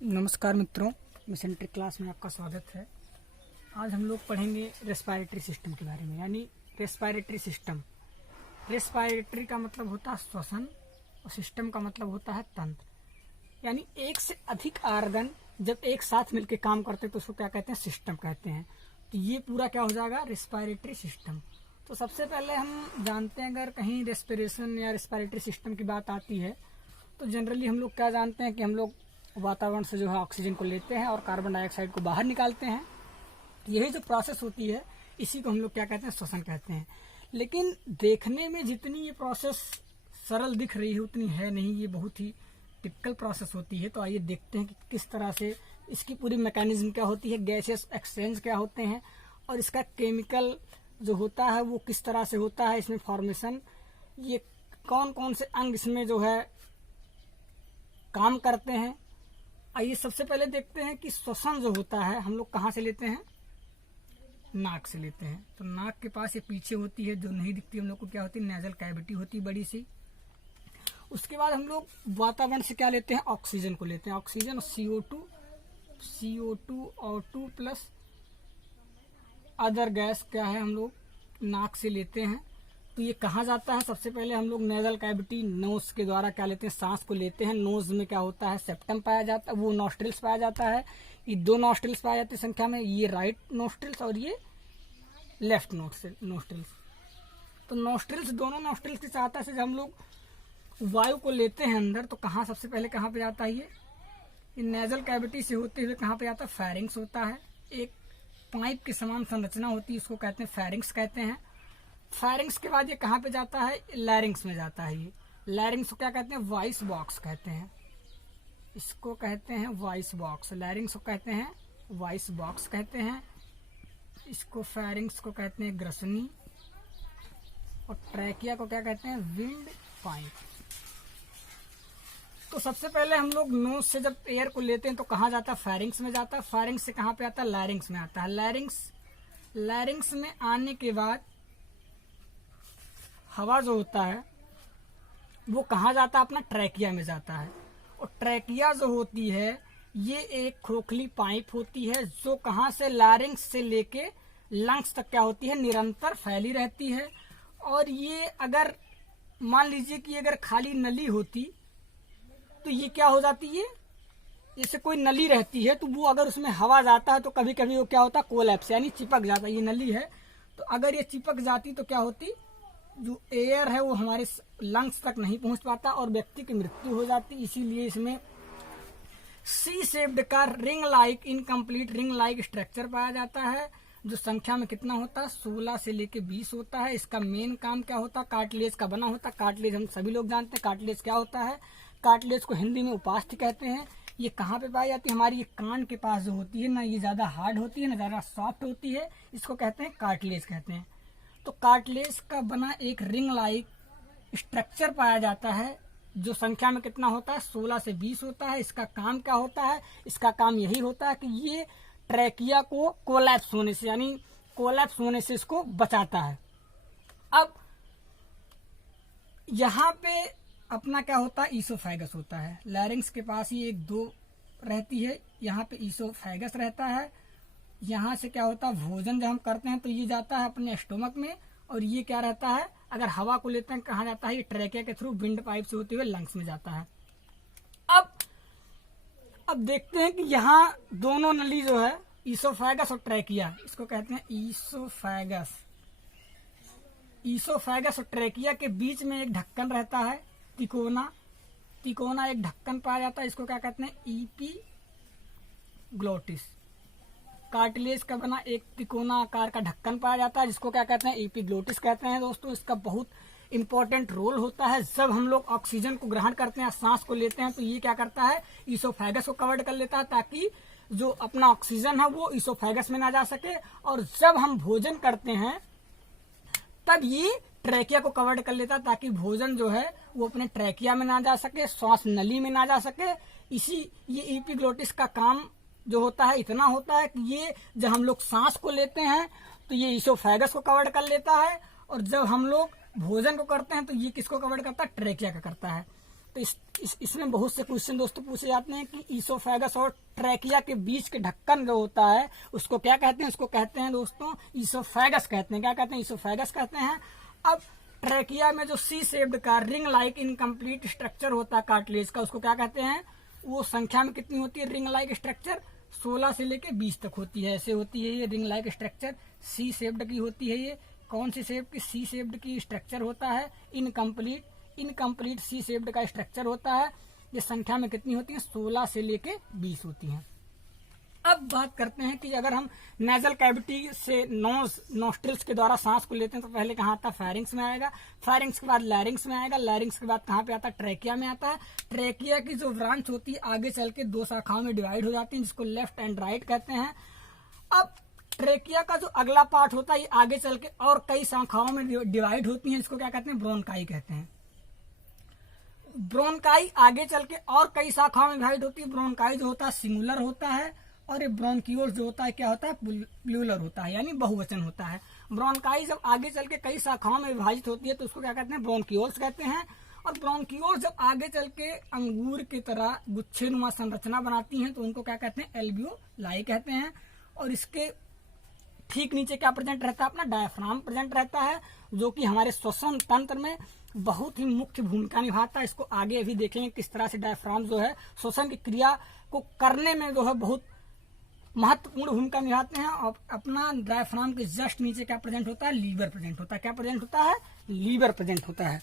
नमस्कार मित्रों, मिसेंट्रिक क्लास में आपका स्वागत है। आज हम लोग पढ़ेंगे रेस्पिरेटरी सिस्टम के बारे में, यानी रेस्पिरेटरी सिस्टम। रेस्पिरेटरी का मतलब होता है श्वसन और सिस्टम का मतलब होता है तंत्र। यानी एक से अधिक आर्गन जब एक साथ मिलकर काम करते हैं तो उसको क्या कहते हैं? सिस्टम कहते हैं। तो ये पूरा क्या हो जाएगा? Respiratory system. तो सबसे पहले हम जानते हैं, अगर कहीं रेस्पिरेशन या रेस्पिरेटरी सिस्टम की बात आती है तो जनरली हम लोग क्या जानते हैं कि हम लोग वातावरण से जो है ऑक्सीजन को लेते हैं और कार्बन डाइऑक्साइड को बाहर निकालते हैं। यही जो प्रोसेस होती है इसी को हम लोग क्या कहते हैं? श्वसन कहते हैं। लेकिन देखने में जितनी ये प्रोसेस सरल दिख रही है उतनी है नहीं, ये बहुत ही टिपिकल प्रोसेस होती है। तो आइए देखते हैं कि किस तरह से इसकी पूरी मैकेनिज्म क्या होती है, गैसेस एक्सचेंज क्या होते हैं और इसका केमिकल जो होता है वो किस तरह से होता है, इसमें फॉर्मेशन, ये कौन कौन से अंग इसमें जो है काम करते हैं। आइए सबसे पहले देखते हैं कि श्वसन जो होता है हम लोग कहाँ से लेते हैं? नाक से लेते हैं। तो नाक के पास ये पीछे होती है, जो नहीं दिखती हम लोग को, क्या होती है? नेजल कैविटी होती है बड़ी सी। उसके बाद हम लोग वातावरण से क्या लेते हैं? ऑक्सीजन को लेते हैं। ऑक्सीजन और CO2 और 2 प्लस अदर गैस क्या है हम लोग नाक से लेते हैं। तो ये कहाँ जाता है? सबसे पहले हम लोग नेजल कैविटी, नोज के द्वारा क्या लेते हैं? सांस को लेते हैं। नोज में क्या होता है? सेप्टम पाया जाता है, वो नॉस्ट्रिल्स पाया जाता है। ये दो नॉस्ट्रिल्स पाए जाते हैं संख्या में, ये राइट नॉस्ट्रिल्स और ये लेफ्ट नॉस्ट्रिल्स। तो नॉस्ट्रिल्स, दोनों नॉस्ट्रिल्स की सहायता से जब हम लोग वायु को लेते हैं अंदर तो कहाँ सबसे पहले कहाँ पे जाता है? ये नेजल कैविटी से होते हुए कहाँ पे जाता है? फेरिंग्स होता है। एक पाइप के समान संरचना होती है, उसको कहते हैं फेरिंग्स कहते हैं। फेरिंग्स के बाद ये कहाँ पे जाता है? लैरिंग्स में जाता है। ये लैरिंग्स को क्या कहते हैं? वॉइस बॉक्स कहते हैं। इसको कहते हैं वॉइस बॉक्स। लैरिंग्स को कहते हैं वॉइस बॉक्स कहते हैं। इसको फेरिंग्स को कहते हैं ग्रसनी और ट्रैकिया को क्या कहते हैं? Wind pipe. तो सबसे पहले हम लोग नोज से जब एयर को लेते हैं तो कहाँ जाता है? फेरिंग्स में जाता है। फेरिंग्स से कहाँ पे आता है? लैरिंग्स में आता है। लैरिंग्स में आने के बाद हवा जो होता है वो कहाँ जाता है? अपना ट्रैकिया में जाता है। और ट्रैकिया जो होती है ये एक खोखली पाइप होती है जो कहाँ से? लैरिंग्स से लेके लंग्स तक क्या होती है? निरंतर फैली रहती है। और ये अगर मान लीजिए कि अगर खाली नली होती तो ये क्या हो जाती है? जैसे कोई नली रहती है तो वो अगर उसमें हवा जाता है तो कभी कभी वो क्या होता है? कोलैप्स, यानी चिपक जाता है। ये नली है तो अगर ये चिपक जाती तो क्या होती? जो एयर है वो हमारे लंग्स तक नहीं पहुंच पाता और व्यक्ति की मृत्यु हो जाती। इसीलिए इसमें सी शेप्ड का ring like, incomplete ring like structure पाया जाता है, जो संख्या में कितना होता है? 16 से लेके 20 होता है। इसका मेन काम क्या होता है? कार्टिलेज का बना होता है। कार्टिलेज हम सभी लोग जानते हैं कार्टिलेज क्या होता है। कार्टिलेज को हिंदी में उपास्थि कहते हैं। ये कहाँ पे पाई जाती है? हमारी ये कान के पास जो होती है ना, ये ज्यादा हार्ड होती है ना ज्यादा सॉफ्ट होती है, इसको कहते हैं कार्टिलेज कहते हैं। तो कार्टिलेज का बना एक रिंग लाइक स्ट्रक्चर पाया जाता है, जो संख्या में कितना होता है? 16 से 20 होता है। इसका काम क्या होता है? इसका काम यही होता है कि ये ट्रैकिया को कोलैप्स होने से, यानी कोलैप्स होने से इसको बचाता है। अब यहाँ पे अपना क्या होता है? ईसोफेगस होता है। लैरिंग्स के पास ये एक दो रहती है, यहाँ पे ईसोफेगस रहता है। यहाँ से क्या होता है? भोजन जब हम करते हैं तो ये जाता है अपने स्टोमक में, और ये क्या रहता है? अगर हवा को लेते हैं कहाँ जाता है? ये ट्रैकिया के थ्रू विंड पाइप से होते हुए लंग्स में जाता है। अब देखते हैं कि यहाँ दोनों नली जो है ईसोफेगस और ट्रैकिया, इसको कहते हैं ईसोफेगस और ट्रैकिया के बीच में एक ढक्कन रहता है, तिकोना एक ढक्कन पाया जाता है। इसको क्या कहते हैं? एपिग्लोटिस। कार्टिलेज का बना एक तिकोना आकार का ढक्कन पाया जाता है जिसको क्या कहते हैं? एपिग्लोटिस कहते हैं। दोस्तों इसका बहुत इंपॉर्टेंट रोल होता है। जब हम लोग ऑक्सीजन को ग्रहण करते हैं, सांस को लेते हैं, तो ये क्या करता है? ईसोफेगस को कवर कर लेता है ताकि जो अपना ऑक्सीजन है वो ईसोफेगस में ना जा सके। और जब हम भोजन करते हैं तब ये ट्रैकिया को कवर कर लेता है ताकि भोजन जो है वो अपने ट्रैकिया में ना जा सके, श्वास नली में ना जा सके। ये एपिग्लोटिस का काम जो होता है इतना होता है कि ये जब हम लोग सांस को लेते हैं तो ये ईसोफेगस को कवर कर लेता है, और जब हम लोग भोजन को करते हैं तो ये किसको कवर करता है? ट्रैकिया का करता है। तो इसमें बहुत से क्वेश्चन दोस्तों पूछे जाते हैं कि ईसोफेगस और ट्रैकिया के बीच के ढक्कन जो होता है उसको क्या कहते हैं। उसको कहते हैं दोस्तों ईसोफेगस कहते हैं। क्या कहते हैं? ईसोफेगस कहते हैं। अब ट्रैकिया में जो सी शेप्ड का रिंग लाइक इनकम्प्लीट स्ट्रक्चर होता है कार्टिलेज का, उसको क्या कहते हैं? वो संख्या में कितनी होती है रिंग लाइक स्ट्रक्चर? 16 से लेके 20 तक होती है। ऐसे होती है ये ring like structure, C shaped की होती है। ये कौन सी शेप की? सी शेप्ड की स्ट्रक्चर होता है। इनकम्प्लीट सी शेप्ड का स्ट्रक्चर होता है। ये संख्या में कितनी होती है? 16 से लेके 20 होती हैं। अब बात करते हैं कि अगर हम नेजल कैविटी से नोस्ट्रिल्स के द्वारा सांस को लेते हैं तो पहले कहाँ आता है? फेरिंग्स में आएगा। फेरिंग्स के बाद लैरिंग्स में आएगा। लैरिंग्स के बाद कहाँ पे आता है? ट्रैकिया में आता है। ट्रैकिया की जो ब्रांच होती है आगे चल के 2 शाखाओं में डिवाइड हो जाती है, जिसको लेफ्ट एंड राइट कहते हैं। अब ट्रेकिया का जो अगला पार्ट होता है ये आगे चल के और कई शाखाओं में डिवाइड होती हैं, इसको क्या कहते हैं? ब्रोनकाई कहते हैं। ब्रोनकाई आगे चल के और कई शाखाओं में डिवाइड होती है। ब्रोनकाई जो होता है सिंगुलर होता है और ये ब्रोनक्यूल्स जो होता है क्या होता है? प्लूरल होता है, यानी बहुवचन होता है। ब्रोनकाई जब आगे चल के कई शाखाओं में विभाजित होती है तो उसको क्या कहते हैं? ब्रोनक्यूल्स कहते हैं। और ब्रोनक्यूल्स जब आगे चल के अंगूर की तरह गुच्छेनुमा संरचना बनाती हैं तो उनको क्या कहते हैं? एल्वियोलाई कहते हैं। और इसके ठीक नीचे क्या प्रेजेंट रहता है? अपना डायफ्राम प्रेजेंट रहता है, जो कि हमारे श्वसन तंत्र में बहुत ही मुख्य भूमिका निभाता है। इसको आगे भी देखेंगे किस तरह से डायफ्राम जो है श्वसन की क्रिया को करने में जो है बहुत महत्वपूर्ण भूमिका निभाते हैं। और अपना डायफ्राम के जस्ट नीचे क्या प्रेजेंट होता है? लीवर प्रेजेंट होता है। क्या प्रेजेंट होता है? लीवर प्रेजेंट होता है।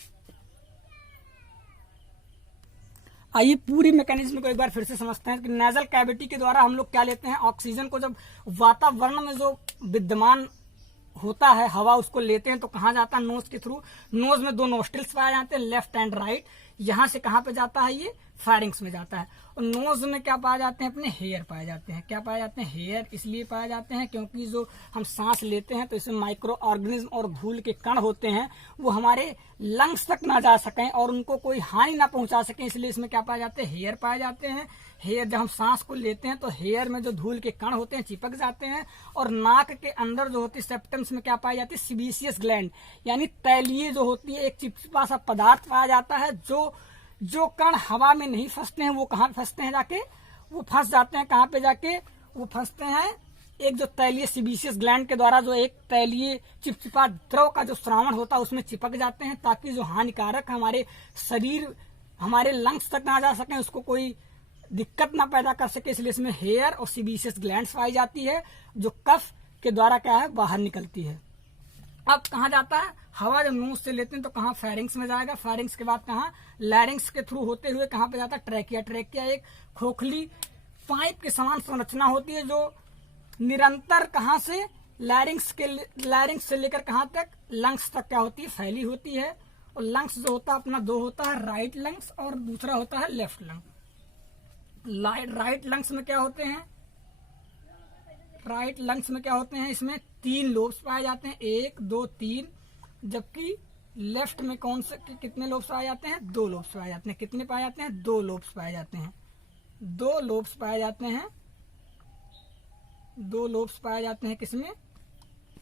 आइए पूरी मैकेनिज्म को एक बार फिर से समझते हैं कि नेजल कैविटी के द्वारा हम लोग क्या लेते हैं? ऑक्सीजन को जब वातावरण में जो विद्यमान होता है हवा उसको लेते हैं तो कहाँ जाता है? नोज के थ्रू। नोज में 2 नोस्ट्रिल्स पाए जाते हैं, लेफ्ट एंड राइट। यहाँ से कहाँ पे जाता है? ये फेरिंग्स में जाता है। और नोज में क्या पाए जाते हैं? अपने हेयर पाए जाते हैं। क्या पाए जाते हैं? हेयर इसलिए पाए जाते हैं क्योंकि जो हम सांस लेते हैं तो इसमें माइक्रो ऑर्गेनिज्म और धूल के कण होते हैं, वो हमारे लंग्स तक ना जा सकें और उनको कोई हानि ना पहुंचा सकें, इसलिए इसमें क्या पाए जाते हैं? हेयर पाए जाते हैं। हेयर जब हम सांस को लेते हैं तो हेयर में जो धूल के कण होते हैं चिपक जाते हैं। और नाक के अंदर जो होती है सेप्टम्स में क्या पाई जाती है? सीबेशियस ग्लैंड, यानी तैलीय जो होती है एक चिपचिपा सा पदार्थ पाया जाता है। जो कण हवा में नहीं फंसते हैं वो कहाँ फंसते हैं? जाके वो फंस जाते हैं। कहाँ पे जाके वो फंसते हैं? एक जो तैलीय सीबेशियस ग्लैंड के द्वारा जो एक तैलीय चिपचिपा द्रव का जो श्रावण होता है उसमें चिपक जाते हैं, ताकि जो हानिकारक हमारे शरीर हमारे लंग्स तक ना जा सके, उसको कोई दिक्कत ना पैदा कर सके। इसलिए इसमें हेयर और सीबेशियस ग्लैंड्स पाई जाती है जो कफ के द्वारा क्या है? बाहर निकलती है। अब कहाँ जाता है? हवा जब नोज से लेते हैं तो कहाँ? फेरिंग्स में जाएगा। फेरिंग्स के बाद कहाँ? लैरिंग्स के थ्रू होते हुए कहाँ पे जाता है? ट्रैकिया। ट्रैकिया एक खोखली पाइप के समान संरचना होती है जो निरंतर कहाँ से? लैरिंग्स से लेकर कहाँ तक? लंग्स तक क्या होती है? फैली होती है। और लंग्स जो होता है अपना 2 होता है, राइट लंग्स और दूसरा होता है लेफ्ट लंग। राइट लंग्स में क्या होते हैं? राइट लंग्स में क्या होते हैं? इसमें 3 लोब्स पाए जाते हैं, 1 2 3। जबकि लेफ्ट में कौन से कितने लोब्स पाए जाते हैं? 2 लोब्स पाए जाते हैं। कितने पाए जाते हैं? 2 लोब्स पाए जाते हैं। 2 लोब्स पाए जाते हैं। 2 लोब्स पाए जाते हैं किसमें?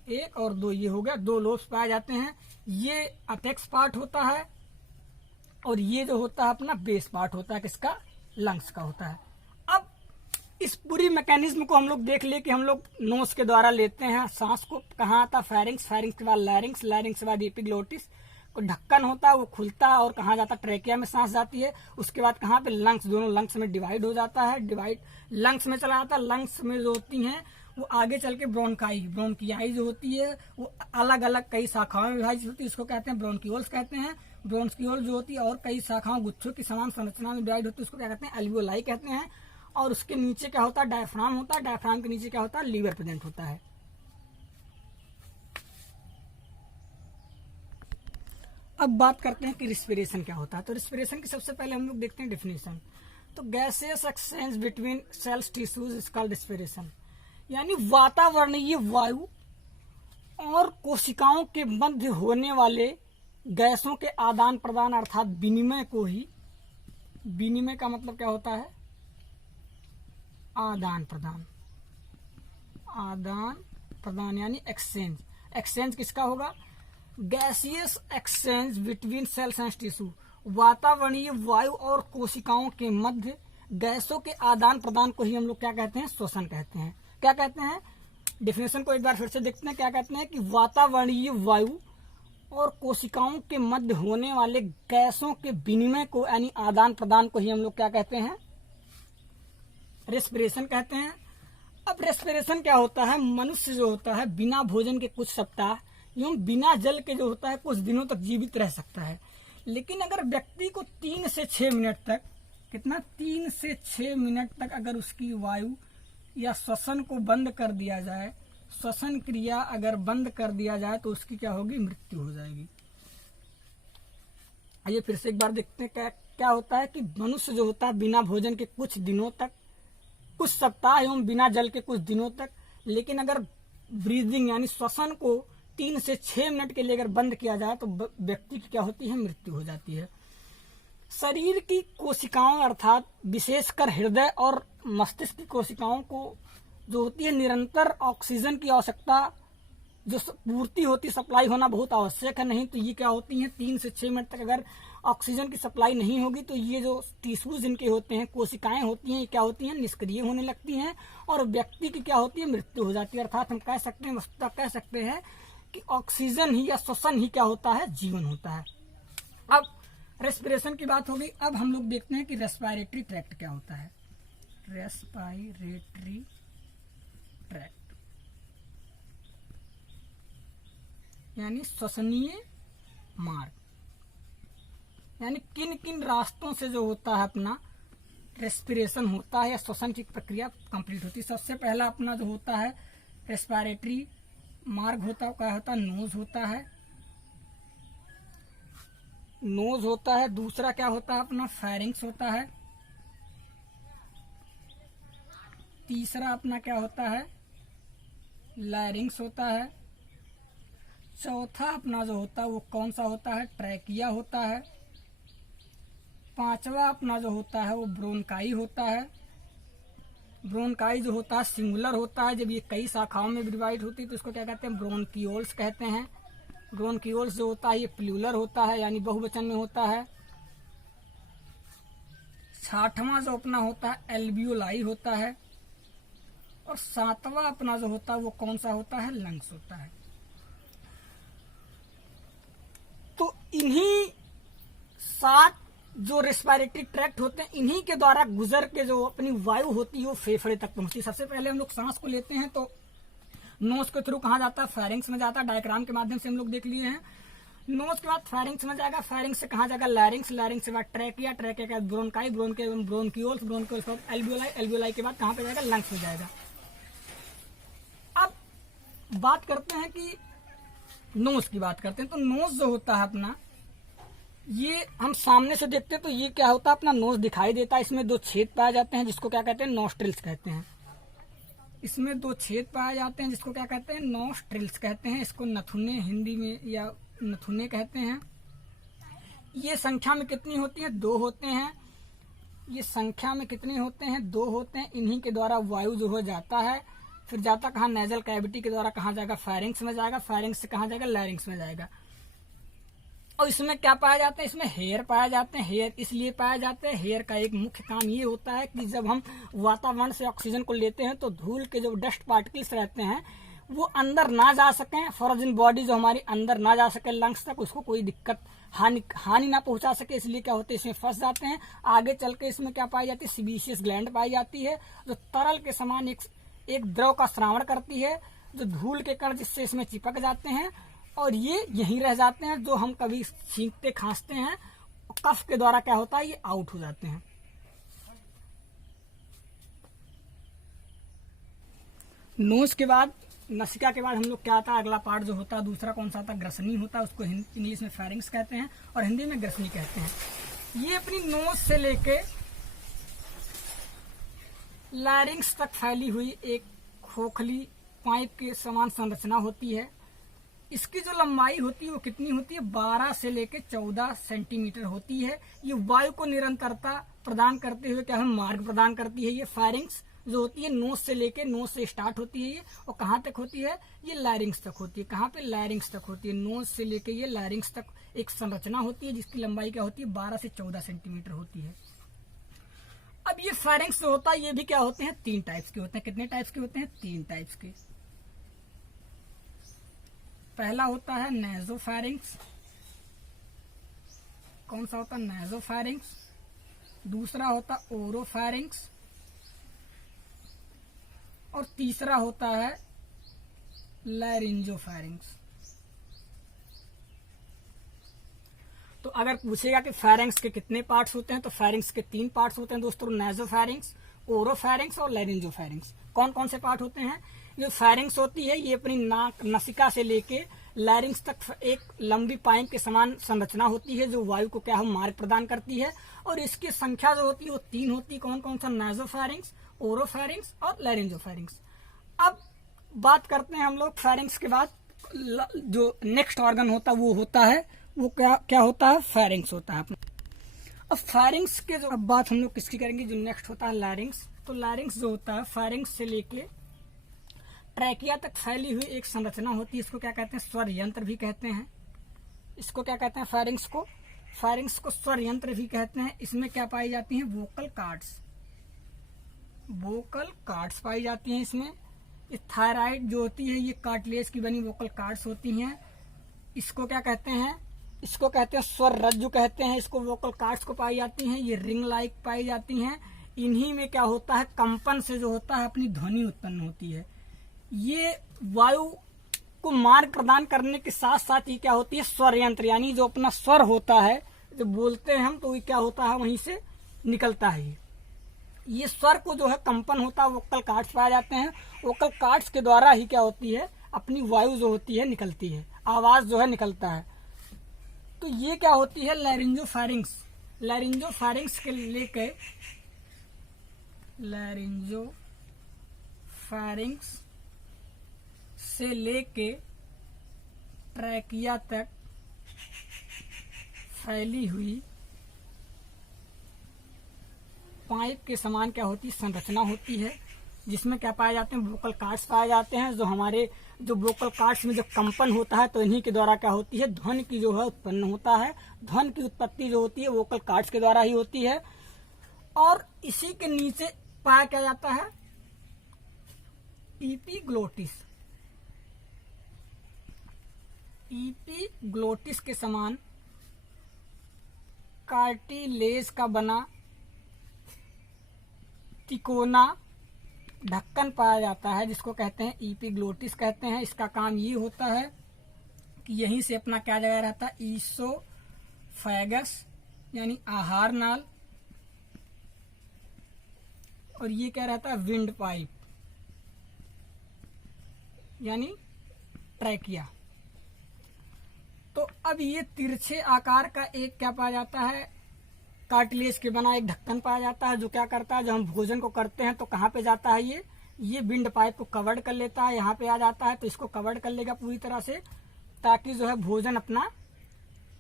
1 और 2, ये हो गया 2 लोब्स पाए जाते हैं। ये अपेक्स पार्ट होता है और ये जो होता है अपना बेस पार्ट होता है किसका? लंग्स का होता है। अब इस पूरी मैकेनिज्म को हम लोग देख ले कि हम लोग नोज के द्वारा लेते हैं सांस को। कहाँ आता? फेरिंग्स। फेरिंग्स के बाद लैरिंग्स। लैरिंग्स के बाद एपिग्लोटिस को ढक्कन होता है वो खुलता है और कहाँ जाता? ट्रैकिया में सांस जाती है। उसके बाद कहाँ पे? लंग्स। दोनों लंग्स में डिवाइड हो जाता है। डिवाइड लंग्स में चला जाता है। लंग्स में जो होती हैं वो आगे चल के ब्रोनकियाई जो होती है वो अलग अलग कई शाखाओं में विभाजित होती है, इसको कहते हैं ब्रोनक्यूल्स कहते हैं। ब्रोनक्यूल जो होती है और कई शाखाओं गुच्छों की समान संरचना में डिवाइड होती है, उसको क्या कहते हैं? एल्वियोलाई कहते हैं। और उसके नीचे क्या होता है? डायफ्राम होता है। डायफ्राम के नीचे क्या होता है? लीवर प्रेजेंट होता है। अब बात करते हैं कि रिस्पिरेशन क्या होता है। तो रिस्पिरेशन की सबसे पहले हम लोग देखते हैं डेफिनेशन। तो gaseous exchange between sales tissues is called respiration, यानी वातावरणीय वायु और कोशिकाओं के मध्य होने वाले गैसों के आदान प्रदान अर्थात विनिमय को ही, विनिमय का मतलब क्या होता है? आदान प्रदान। आदान प्रदान यानी एक्सचेंज। एक्सचेंज किसका होगा? Gaseous exchange between cells and tissue, वातावरणीय वायु और कोशिकाओं के मध्य गैसों के आदान प्रदान को ही हम लोग क्या कहते हैं, श्वसन कहते हैं। क्या कहते हैं, डेफिनेशन को एक बार फिर से देखते हैं। क्या कहते हैं कि वातावरणीय वायु और कोशिकाओं के मध्य होने वाले गैसों के विनिमय को यानी आदान प्रदान को ही हम लोग क्या कहते हैं, रेस्पिरेशन कहते हैं। अब रेस्पिरेशन क्या होता है, मनुष्य जो होता है बिना भोजन के कुछ सप्ताह एवं बिना जल के जो होता है कुछ दिनों तक जीवित रह सकता है। लेकिन अगर व्यक्ति को 3 से 6 मिनट तक, कितना, 3 से 6 मिनट तक अगर उसकी वायु या श्वसन को बंद कर दिया जाए, श्वसन क्रिया अगर बंद कर दिया जाए तो उसकी क्या होगी, मृत्यु हो जाएगी। आइए फिर से एक बार देखते हैं क्या होता है कि मनुष्य जो होता है बिना भोजन के कुछ दिनों तक, कुछ सप्ताह एवं बिना जल के कुछ दिनों तक, लेकिन अगर ब्रीदिंग यानी श्वसन को 3 से 6 मिनट के लिए अगर बंद किया जाए तो व्यक्ति की क्या होती है, मृत्यु हो जाती है। शरीर की कोशिकाओं अर्थात विशेषकर हृदय और मस्तिष्क की कोशिकाओं को जो होती है निरंतर ऑक्सीजन की आवश्यकता जो पूर्ति होती, सप्लाई होना बहुत आवश्यक है। नहीं तो ये क्या होती है, 3 से 6 मिनट तक अगर ऑक्सीजन की सप्लाई नहीं होगी तो ये जो टिश्यूज इनके होते हैं, कोशिकाएं होती हैं, ये क्या होती हैं, निष्क्रिय होने लगती हैं और व्यक्ति की क्या होती है, मृत्यु हो जाती है। अर्थात हम कह सकते हैं, वस्तुतः कह सकते हैं कि ऑक्सीजन ही या श्वसन ही क्या होता है, जीवन होता है। अब रेस्पिरेशन की बात होगी। अब हम लोग देखते हैं कि रेस्पिरेटरी ट्रैक्ट क्या होता है। रेस्पिरेटरी ट्रैक्ट यानी श्वसनीय मार्ग, यानी किन किन रास्तों से जो होता है अपना रेस्पिरेशन होता है या श्वसन की प्रक्रिया कंप्लीट होती है। सबसे पहला अपना जो होता है रेस्पिरेटरी मार्ग होता है, क्या होता है, नोज होता है, नोज होता है। दूसरा क्या होता है अपना फेरिंक्स होता है। तीसरा अपना क्या होता है, लैरिंक्स होता है। चौथा अपना जो होता है वो कौन सा होता है, ट्रैकिया होता है। पांचवा अपना जो होता है वो ब्रोंकाई होता है। ब्रोंकाई जो होता है सिंगुलर होता है, जब ये कई शाखाओं में डिवाइड होती है तो इसको क्या कहते हैं, ब्रोंकियोल्स कहते हैं। ब्रोंकियोल्स जो होता है ये प्लूरल होता है यानी बहुवचन में होता है। छठवां जो अपना होता है एल्वियोलाई होता है और सातवां अपना जो होता है वो कौन सा होता है, लंग्स होता है। तो इन्हीं 7 जो रेस्पिरेटरी ट्रैक्ट होते हैं इन्हीं के द्वारा गुजर के जो अपनी वायु होती है वो फेफड़े तक पहुंचती है। सबसे पहले हम लोग सांस को लेते हैं तो नोज के थ्रू कहाँ जाता है, फेरिंक्स में जाता है। डायग्राम के माध्यम से हम लोग देख लिए हैं। नोज के बाद फेरिंक्स में जाएगा, फेरिंक्स से कहाँ जाएगा, लैरिंक्स, लैरिंक्स के बाद ट्रैकिया, ट्रैकिया के बाद ब्रोंकाई, ब्रोंकियोल्स, ब्रोंकियोल्स के बाद एल्वियोलाई, एल्वियोलाई के बाद कहाँ पे जाएगा, लंग्स में जाएगा। अब बात करते हैं कि नोज की बात करते हैं तो नोज जो होता है अपना, ये हम सामने से देखते हैं तो ये क्या होता है, अपना नोज दिखाई देता है। इसमें 2 छेद पाए जाते हैं जिसको क्या कहते हैं, नॉस्ट्रिल्स कहते हैं। इसमें 2 छेद पाए जाते हैं जिसको क्या कहते हैं, नॉस्ट्रिल्स कहते हैं। इसको नथुने हिंदी में या नथुने कहते हैं। ये संख्या में कितनी होती है, 2 होते हैं। ये संख्या में कितने होते हैं, 2 होते हैं। इन्हीं के द्वारा वायु जो हो जाता है, फिर जाता कहाँ, नेजल कैविटी के द्वारा कहाँ जाएगा, फेरिंक्स में जाएगा। फेरिंक्स से कहाँ जाएगा, लैरिंक्स में जाएगा। और इसमें क्या पाया जाता है, इसमें हेयर पाए जाते हैं। हेयर इसलिए पाए जाते हैं, हेयर का एक मुख्य काम ये होता है कि जब हम वातावरण से ऑक्सीजन को लेते हैं तो धूल के जो डस्ट पार्टिकल्स रहते हैं वो अंदर ना जा सकें, फॉरन बॉडी जो हमारी अंदर ना जा सके लंग्स तक, उसको कोई दिक्कत हानि ना पहुंचा सके, इसलिए क्या होते हैं, इसमें फंस जाते हैं। आगे चल के इसमें क्या पाई जाती है, सीबेशियस ग्लैंड पाई जाती है जो तरल के समान एक द्रव का श्रावण करती है, जो धूल के कण जिससे इसमें चिपक जाते हैं और ये यहीं रह जाते हैं। जो हम कभी छींकते खांसते हैं कफ के द्वारा क्या होता है, ये आउट हो जाते हैं। नोज के बाद, नसिका के बाद हम लोग क्या आता है, अगला पार्ट जो होता है दूसरा कौन सा आता है, ग्रसनी होता है। उसको इंग्लिश में फेरिंक्स कहते हैं और हिंदी में ग्रसनी कहते हैं। ये अपनी नोज से लेके लैरिंक्स तक फैली हुई एक खोखली पाइप के समान संरचना होती है। इसकी जो लंबाई होती है वो कितनी होती है, 12 से लेके 14 सेंटीमीटर होती है। ये वायु को निरंतरता प्रदान करते हुए क्या हम मार्ग प्रदान करती है। ये फेरिंक्स जो होती है नोज से लेके, नोज से स्टार्ट होती है ये, और कहाँ तक होती है, ये लैरिंग्स तक होती है। कहाँ पे, लैरिंग्स तक होती है। नोज से लेके ये लैरिंग्स तक एक संरचना होती है जिसकी लंबाई क्या होती है, 12 से 14 सेंटीमीटर होती है। अब ये फेरिंग्स जो होता है ये भी क्या होते हैं, 3 टाइप्स के होते हैं। कितने टाइप्स के होते हैं, 3 टाइप्स के। पहला होता है नेजोफेरिंग्स। कौन सा होता है, नेजोफेरिंग्स। दूसरा होता ओरोफेरिंग्स, और तीसरा होता है लैरिंजोफेरिंग्स। तो अगर पूछेगा कि फेरिंग्स के कितने पार्ट्स होते हैं, तो फेरिंग्स के 3 पार्ट्स होते हैं दोस्तों, नेजोफेरिंग्स, ओरोफेरिंग्स और लैरिंजोफेरिंग्स। कौन कौन से पार्ट होते हैं, जो फेरिंग्स होती है ये अपनी नाक, नसिका से लेके लैरिंग्स तक एक लंबी पाइप के समान संरचना होती है जो वायु को क्या है, मार्ग प्रदान करती है, और इसकी संख्या जो होती है वो 3 होती है। कौन कौन सा, नेजोफेरिंग्स, ओरोफेरिंग्स और लैरिंजोफेरिंग्स। अब बात करते हैं हम लोग फेरिंग्स के बाद जो नेक्स्ट ऑर्गन होता है वो होता है, वो क्या क्या होता है, फेरिंग्स होता है। अब फेरिंग्स के जो अब बात हम लोग किसकी करेंगे, जो नेक्स्ट होता है लैरिंग्स। तो लैरिंग्स जो होता है, फेरिंग्स से लेके ट्रैकिया तक फैली हुई एक संरचना होती है। इसको क्या कहते हैं, स्वर यंत्र भी कहते हैं। इसको क्या कहते हैं, फेरिंग्स को स्वर यंत्र भी कहते हैं। इसमें क्या पाई जाती हैं, वोकल कार्ड्स पाई जाती हैं इसमें। ये थायराइड जो होती है ये कार्टिलेज की बनी वोकल कार्ड्स होती हैं। इसको क्या कहते हैं, इसको कहते हैं स्वर रज्जु कहते हैं। इसको वोकल कार्ड्स को पाई जाती हैं, ये रिंग लाइक पाई जाती हैं। इन्हीं में क्या होता है, कंपन से जो होता है अपनी ध्वनि उत्पन्न होती है। ये वायु को मार्ग प्रदान करने के साथ साथ ये क्या होती है, स्वर यंत्र, यानी जो अपना स्वर होता है, जब बोलते हैं हम तो ये क्या होता है, वहीं से निकलता है। ये स्वर को जो है कंपन होता है, वोकल कार्ड्स पाए जाते हैं। वोकल कार्ड्स के द्वारा ही क्या होती है, अपनी वायु जो होती है निकलती है, आवाज जो है निकलता है। तो ये क्या होती है, लैरिंजोफेरिंग्स। लैरिंजोफेरिंग्स के लेके लैरिंजोफेरिंग्स से लेके ट्रैकिया तक फैली हुई पाइप के समान क्या होती है, संरचना होती है, जिसमें क्या पाए जाते हैं, वोकल कार्ड्स पाए जाते हैं। जो हमारे जो वोकल कार्ड्स में जो कंपन होता है तो इन्हीं के द्वारा क्या होती है, ध्वनि की जो है उत्पन्न होता है। ध्वनि की उत्पत्ति जो होती है वोकल कार्ड्स के द्वारा ही होती है। और इसी के नीचे पाया क्या जाता है, एपिग्लोटिस। एपिग्लोटिस के समान कार्टिलेज का बना तिकोना ढक्कन पाया जाता है, जिसको कहते हैं एपिग्लोटिस कहते हैं। इसका काम ये होता है कि यहीं से अपना क्या जगह रहता है, ईसोफेगस यानी आहार नाल, और ये क्या रहता है, विंड पाइप यानी ट्रैकिया। तो अब ये तिरछे आकार का एक क्या पाया जाता है, कार्टिलेज के बना एक ढक्कन पाया जाता है, जो क्या करता है, जब हम भोजन को करते हैं तो कहाँ पे जाता है, ये विंड पाइप को कवर्ड कर लेता है, यहाँ पे आ जाता है। तो इसको कवर्ड कर लेगा पूरी तरह से, ताकि जो है भोजन अपना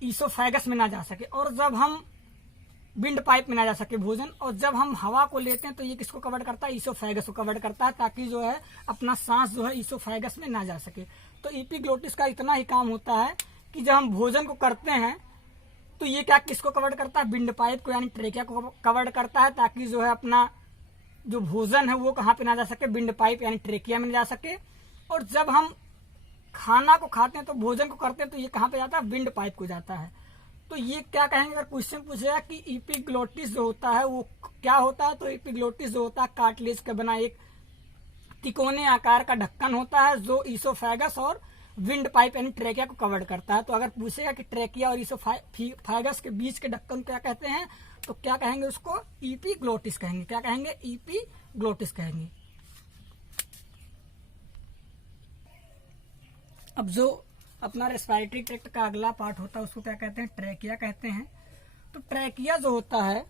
ईसोफेगस में ना जा सके, और जब हम विंड पाइप में ना जा सके भोजन। और जब हम हवा को लेते हैं तो ये किसको कवर्ड करता है, ईसोफेगस को कवर्ड करता है, ताकि जो है अपना सांस जो है ईसोफेगस में ना जा सके। तो एपिग्लोटिस का इतना ही काम होता है कि जब हम भोजन को करते हैं तो ये क्या किसको कवर्ड करता है, विंड पाइप को यानी ट्रेकिया को कवर्ड करता है, ताकि जो है अपना जो भोजन है वो कहाँ पे ना जा सके, विंड पाइप यानी ट्रेकिया में ना जा सके। और जब हम खाना को खाते हैं तो भोजन को करते हैं तो ये कहाँ पे जाता है, विंड पाइप को जाता है। तो ये क्या कहेंगे, अगर क्वेश्चन पूछेगा कि एपिग्लोटिस जो होता है वो क्या होता है, तो एपिग्लोटिस जो होता है कार्टिलेज का बना एक तिकोने आकार का ढक्कन होता है, जो ईसोफेगस और विंड पाइप यानी ट्रेकिया को कवर करता है। तो अगर पूछेगा कि ट्रेकिया और ईसोफेगस के बीच के ढक्कन क्या कहते हैं, तो क्या कहेंगे, उसको एपिग्लोटिस कहेंगे। क्या कहेंगे, एपिग्लोटिस कहेंगे। अब जो अपना रेस्पिरेटरी ट्रैक्ट का अगला पार्ट होता है उसको क्या कहते हैं, ट्रैकिया कहते हैं। तो ट्रैकिया जो होता है,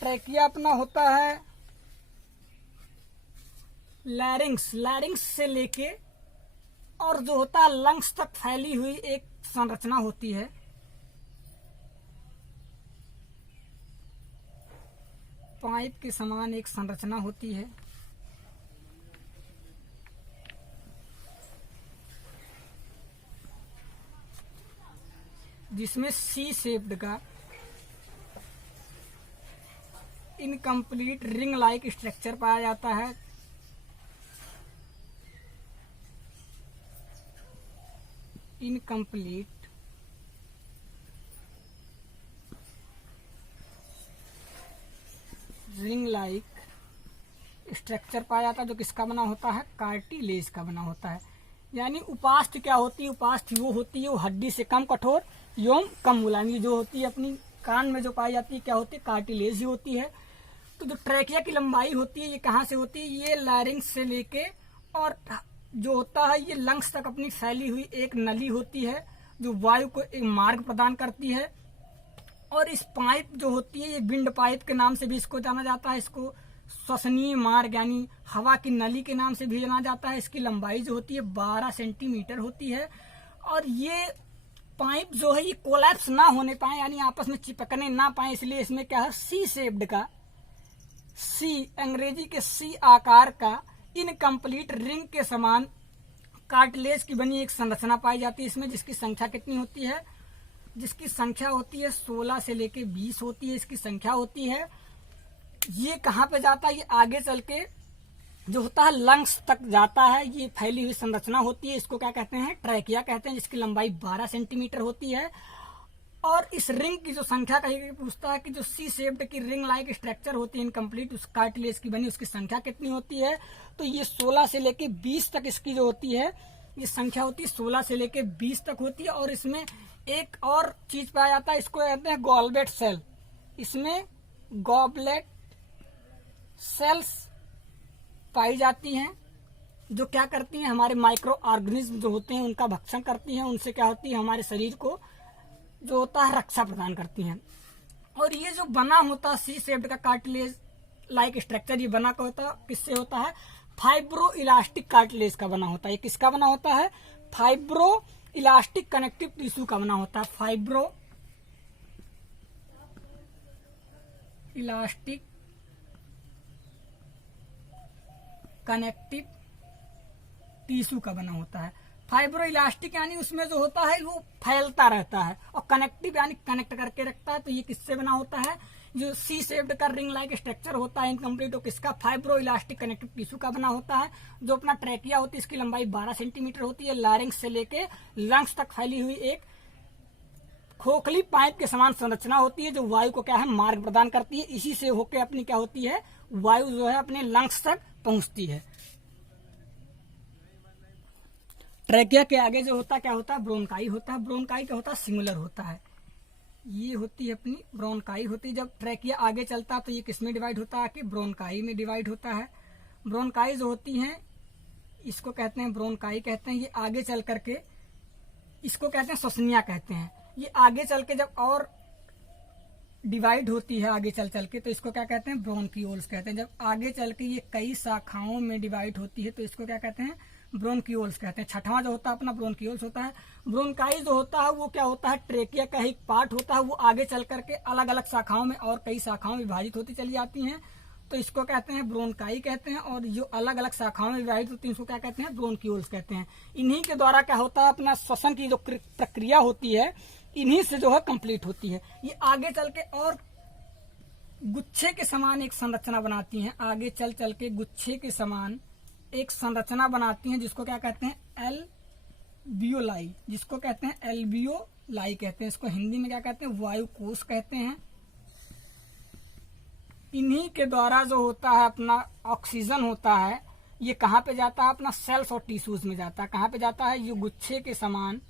ट्रैकिया अपना होता है लैरिंग्स से लेके और जो होता है लंग्स तक फैली हुई एक संरचना होती है। पाइप के समान एक संरचना होती है जिसमें सी शेप्ड का इनकम्प्लीट रिंग लाइक स्ट्रक्चर पाया जाता है। इनकम्प्लीट रिंग लाइक स्ट्रक्चर पाया जाता है जो किसका बना होता है, कार्टिलेज का बना होता है। यानी उपास्थि क्या होती है, उपास्थि वो होती है वो हड्डी से कम कठोर एवं कम मुलायम, जो होती है अपनी कान में जो पाई जाती है क्या होती है, कार्टिलेज ही होती है। तो जो ट्रैकिया की लंबाई होती है ये कहाँ से होती है, ये लैरिंक्स से लेके और जो होता है ये लंग्स तक अपनी फैली हुई एक नली होती है जो वायु को एक मार्ग प्रदान करती है। और इस पाइप जो होती है ये विंड पाइप के नाम से भी इसको जाना जाता है, इसको श्वसनीय मार्ग यानी हवा की नली के नाम से भी जाना जाता है। इसकी लंबाई जो होती है 12 सेंटीमीटर होती है। और ये पाइप जो है ये कोलैप्स ना होने पाए यानी आपस में चिपकने ना पाए, इसलिए इसमें क्या है, सी शेप्ड का, सी अंग्रेजी के सी आकार का इनकम्प्लीट रिंग के समान कार्टिलेज की बनी एक संरचना पाई जाती है इसमें, जिसकी संख्या कितनी होती है, जिसकी संख्या होती है 16 से लेके 20 होती है इसकी संख्या होती है। ये कहाँ पे जाता है, ये आगे चल के जो होता है लंग्स तक जाता है। ये फैली हुई संरचना होती है, इसको क्या कहते हैं, ट्रैकिया कहते हैं, जिसकी लंबाई 12 सेंटीमीटर होती है। और इस रिंग की जो संख्या कहीं पूछता है कि जो सी शेप्ड की रिंग लाइक स्ट्रक्चर होती है इनकम्प्लीट उस कार्टिलेज की बनी, उसकी संख्या कितनी होती है, तो ये 16 से लेके 20 तक इसकी जो होती है ये संख्या होती है 16 से लेके 20 तक होती है। और इसमें एक और चीज पाया जाता है, इसको कहते हैं गॉलब्लेट सेल। इसमें गॉबलेट सेल्स पाई जाती हैं जो क्या करती हैं, हमारे माइक्रो ऑर्गेनिज्म जो होते हैं उनका भक्षण करती हैं, उनसे क्या होती है, हमारे शरीर को जो होता है रक्षा प्रदान करती हैं। और ये जो बना होता है सी शेप्ड का कार्टिलेज लाइक स्ट्रक्चर, ये बना किससे होता है, फाइब्रो इलास्टिक कार्टिलेज का बना होता है। ये किसका बना होता है, फाइब्रो इलास्टिक कनेक्टिव टिश्यू का बना होता है। फाइब्रो इलास्टिक कनेक्टिव टिश्यू का बना होता है। फाइब्रो इलास्टिक यानी उसमें जो होता है वो फैलता रहता है, और कनेक्टिव यानी कनेक्ट करके रखता है। तो ये किससे बना होता है, जो सी शेप्ड का रिंग लाइक स्ट्रक्चर होता है इनकम्प्लीट, किसका, फाइब्रो इलास्टिक कनेक्टिव टिश्यू का बना होता है। जो अपना ट्रैकिया होती है इसकी लंबाई 12 सेंटीमीटर होती है, लैरिंक्स से लेके लंग्स तक फैली हुई एक खोखली पाइप के समान संरचना होती है जो वायु को क्या है, मार्ग प्रदान करती है। इसी से होकर अपनी क्या होती है, वायु जो है अपने लंग्स तक पहुंचती है। ट्रैकिया के आगे जो होता क्या होता है, ब्रोनकाई होता है। ब्रोनकाई क्या होता है, सिंगुलर होता है। ये होती है अपनी ब्रोनकाई होती है। जब ट्रैकिया आगे चलता है तो ये किसमें डिवाइड होता है, कि ब्रोनकाई में डिवाइड होता है। ब्रोनकाई जो होती हैं इसको कहते हैं ब्रोनकाई कहते हैं। ये आगे चल करके इसको कहते हैं श्वसनिया कहते हैं। ये आगे चल के जब और डिवाइड होती है आगे चल चल के तो इसको क्या कहते हैं, ब्रोनकियोल्स कहते हैं। जब आगे चल के ये कई शाखाओं में डिवाइड होती है तो इसको क्या कहते हैं, ब्रोनकियोल्स कहते हैं। छठवां जो होता है अपना ब्रोनकियोल्स होता है। ब्रोनकाई जो होता है वो क्या होता है, ट्रेकिया का एक पार्ट होता है, वो आगे चल करके अलग अलग शाखाओं में और कई शाखाओं में विभाजित होती चली जाती हैं तो इसको कहते हैं ब्रोनकाई कहते हैं। और जो अलग अलग शाखाओं में विभाजित होती है उसको क्या कहते हैं, ब्रोनकियोल्स कहते हैं। इन्हीं के द्वारा क्या होता है, अपना श्वसन की जो प्रक्रिया होती है इन्हीं से जो है कंप्लीट होती है। ये आगे चल के और गुच्छे के समान एक संरचना बनाती हैं, आगे चल चल के गुच्छे के समान एक संरचना बनाती हैं जिसको क्या कहते हैं, एल्वियोलाई, जिसको कहते हैं एल्वियोलाई कहते हैं। इसको हिंदी में क्या कहते हैं, वायु कोश कहते हैं। इन्हीं के द्वारा जो होता है अपना ऑक्सीजन होता है ये कहाँ पे जाता है, अपना सेल्स और टिश्यूज में जाता है। कहाँ पे जाता है, ये गुच्छे के समान,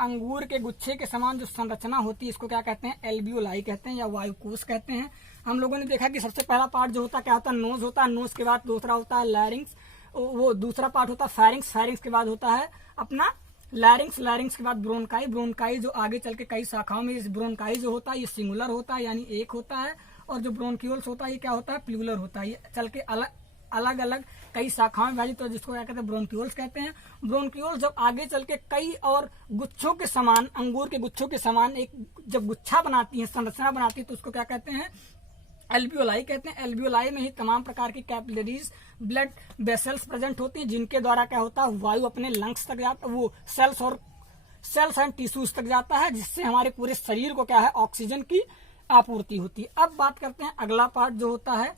अंगूर के गुच्छे के समान जो संरचना होती है इसको क्या कहते हैं, एल्वियोलाई कहते हैं या वायु कोश कहते हैं। हम लोगों ने देखा कि सबसे पहला पार्ट जो होता है क्या होता है, नोज होता है। नोज के बाद दूसरा होता है लैरिंग्स, वो दूसरा पार्ट होता है फैरिंग्स। फैरिंग्स के बाद होता है अपना लैरिंग्स। लैरिंग्स के बाद ब्रोनकाई। ब्रोनकाई जो आगे चल के कई शाखाओं में, इस ब्रोनकाई जो होता है ये सिंगुलर होता है यानी एक होता है। और जो ब्रोनकियोल्स होता है ये क्या होता है, प्लूरल होता है। ये चल के अलग अलग कई शाखाओं में विभाजित, तो जिसको क्या कहते हैं, ब्रोनकियोल्स कहते हैं। ब्रोनकियोल्स जब आगे चल के कई और गुच्छों के समान, अंगूर के गुच्छों के समान एक जब गुच्छा बनाती है, संरचना बनाती है तो उसको क्या कहते हैं, एल्वियोलाई कहते हैं। एल्वियोलाई में ही तमाम प्रकार की कैपिलरीज ब्लड वेसल्स प्रेजेंट होती हैं, जिनके द्वारा क्या होता है वायु अपने लंग्स तक जाता है, वो सेल्स एंड टिश्यूज तक जाता है, जिससे हमारे पूरे शरीर को क्या है ऑक्सीजन की आपूर्ति होती है। अब बात करते हैं अगला पार्ट जो होता है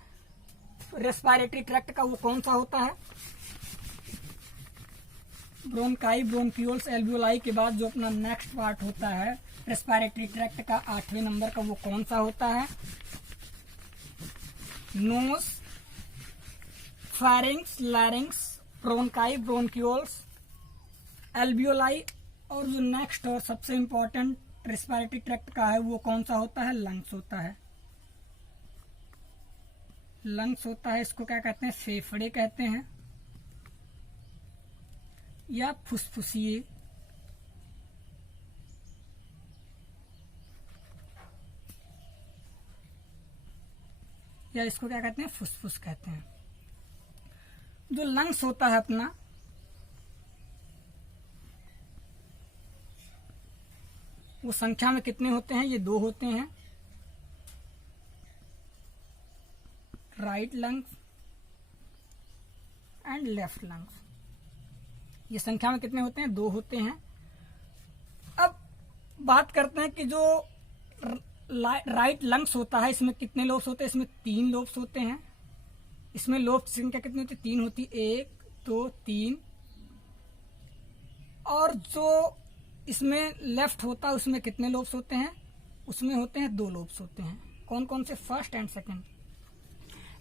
रेस्पिरेटरी ट्रैक्ट का, वो कौन सा होता है? ब्रोंकाई, ब्रोंक्यूल्स, एल्वियोलाई के बाद जो अपना नेक्स्ट पार्ट होता है रेस्पिरेटरी ट्रैक्ट का 8वें नंबर का, वो कौन सा होता है? Nose, pharynx, larynx, bronchi, bronchioles, alveoli, और जो नेक्स्ट और सबसे इंपॉर्टेंट रेस्पिरेटरी ट्रैक्ट का है वो कौन सा होता है? लंग्स होता है। लंग्स होता है, इसको क्या कहते हैं? फेफड़े कहते हैं या फुसफुसिए। या इसको क्या कहते हैं? फुसफुस कहते हैं। जो लंग्स होता है अपना, वो संख्या में कितने होते हैं? ये 2 होते हैं। Right lungs and left lungs, ये संख्या में कितने होते हैं? 2 होते हैं। अब बात करते हैं कि जो राइट लंग्स होता है, इसमें कितने लोब्स होते हैं? इसमें 3 लोब्स होते हैं। इसमें लोब की संख्या कितनी होती है? 3 होती है, 1 2 3। और जो इसमें लेफ्ट होता है उसमें कितने लोब्स होते हैं? उसमें होते हैं 2 लोब्स होते हैं। कौन कौन से? First and second.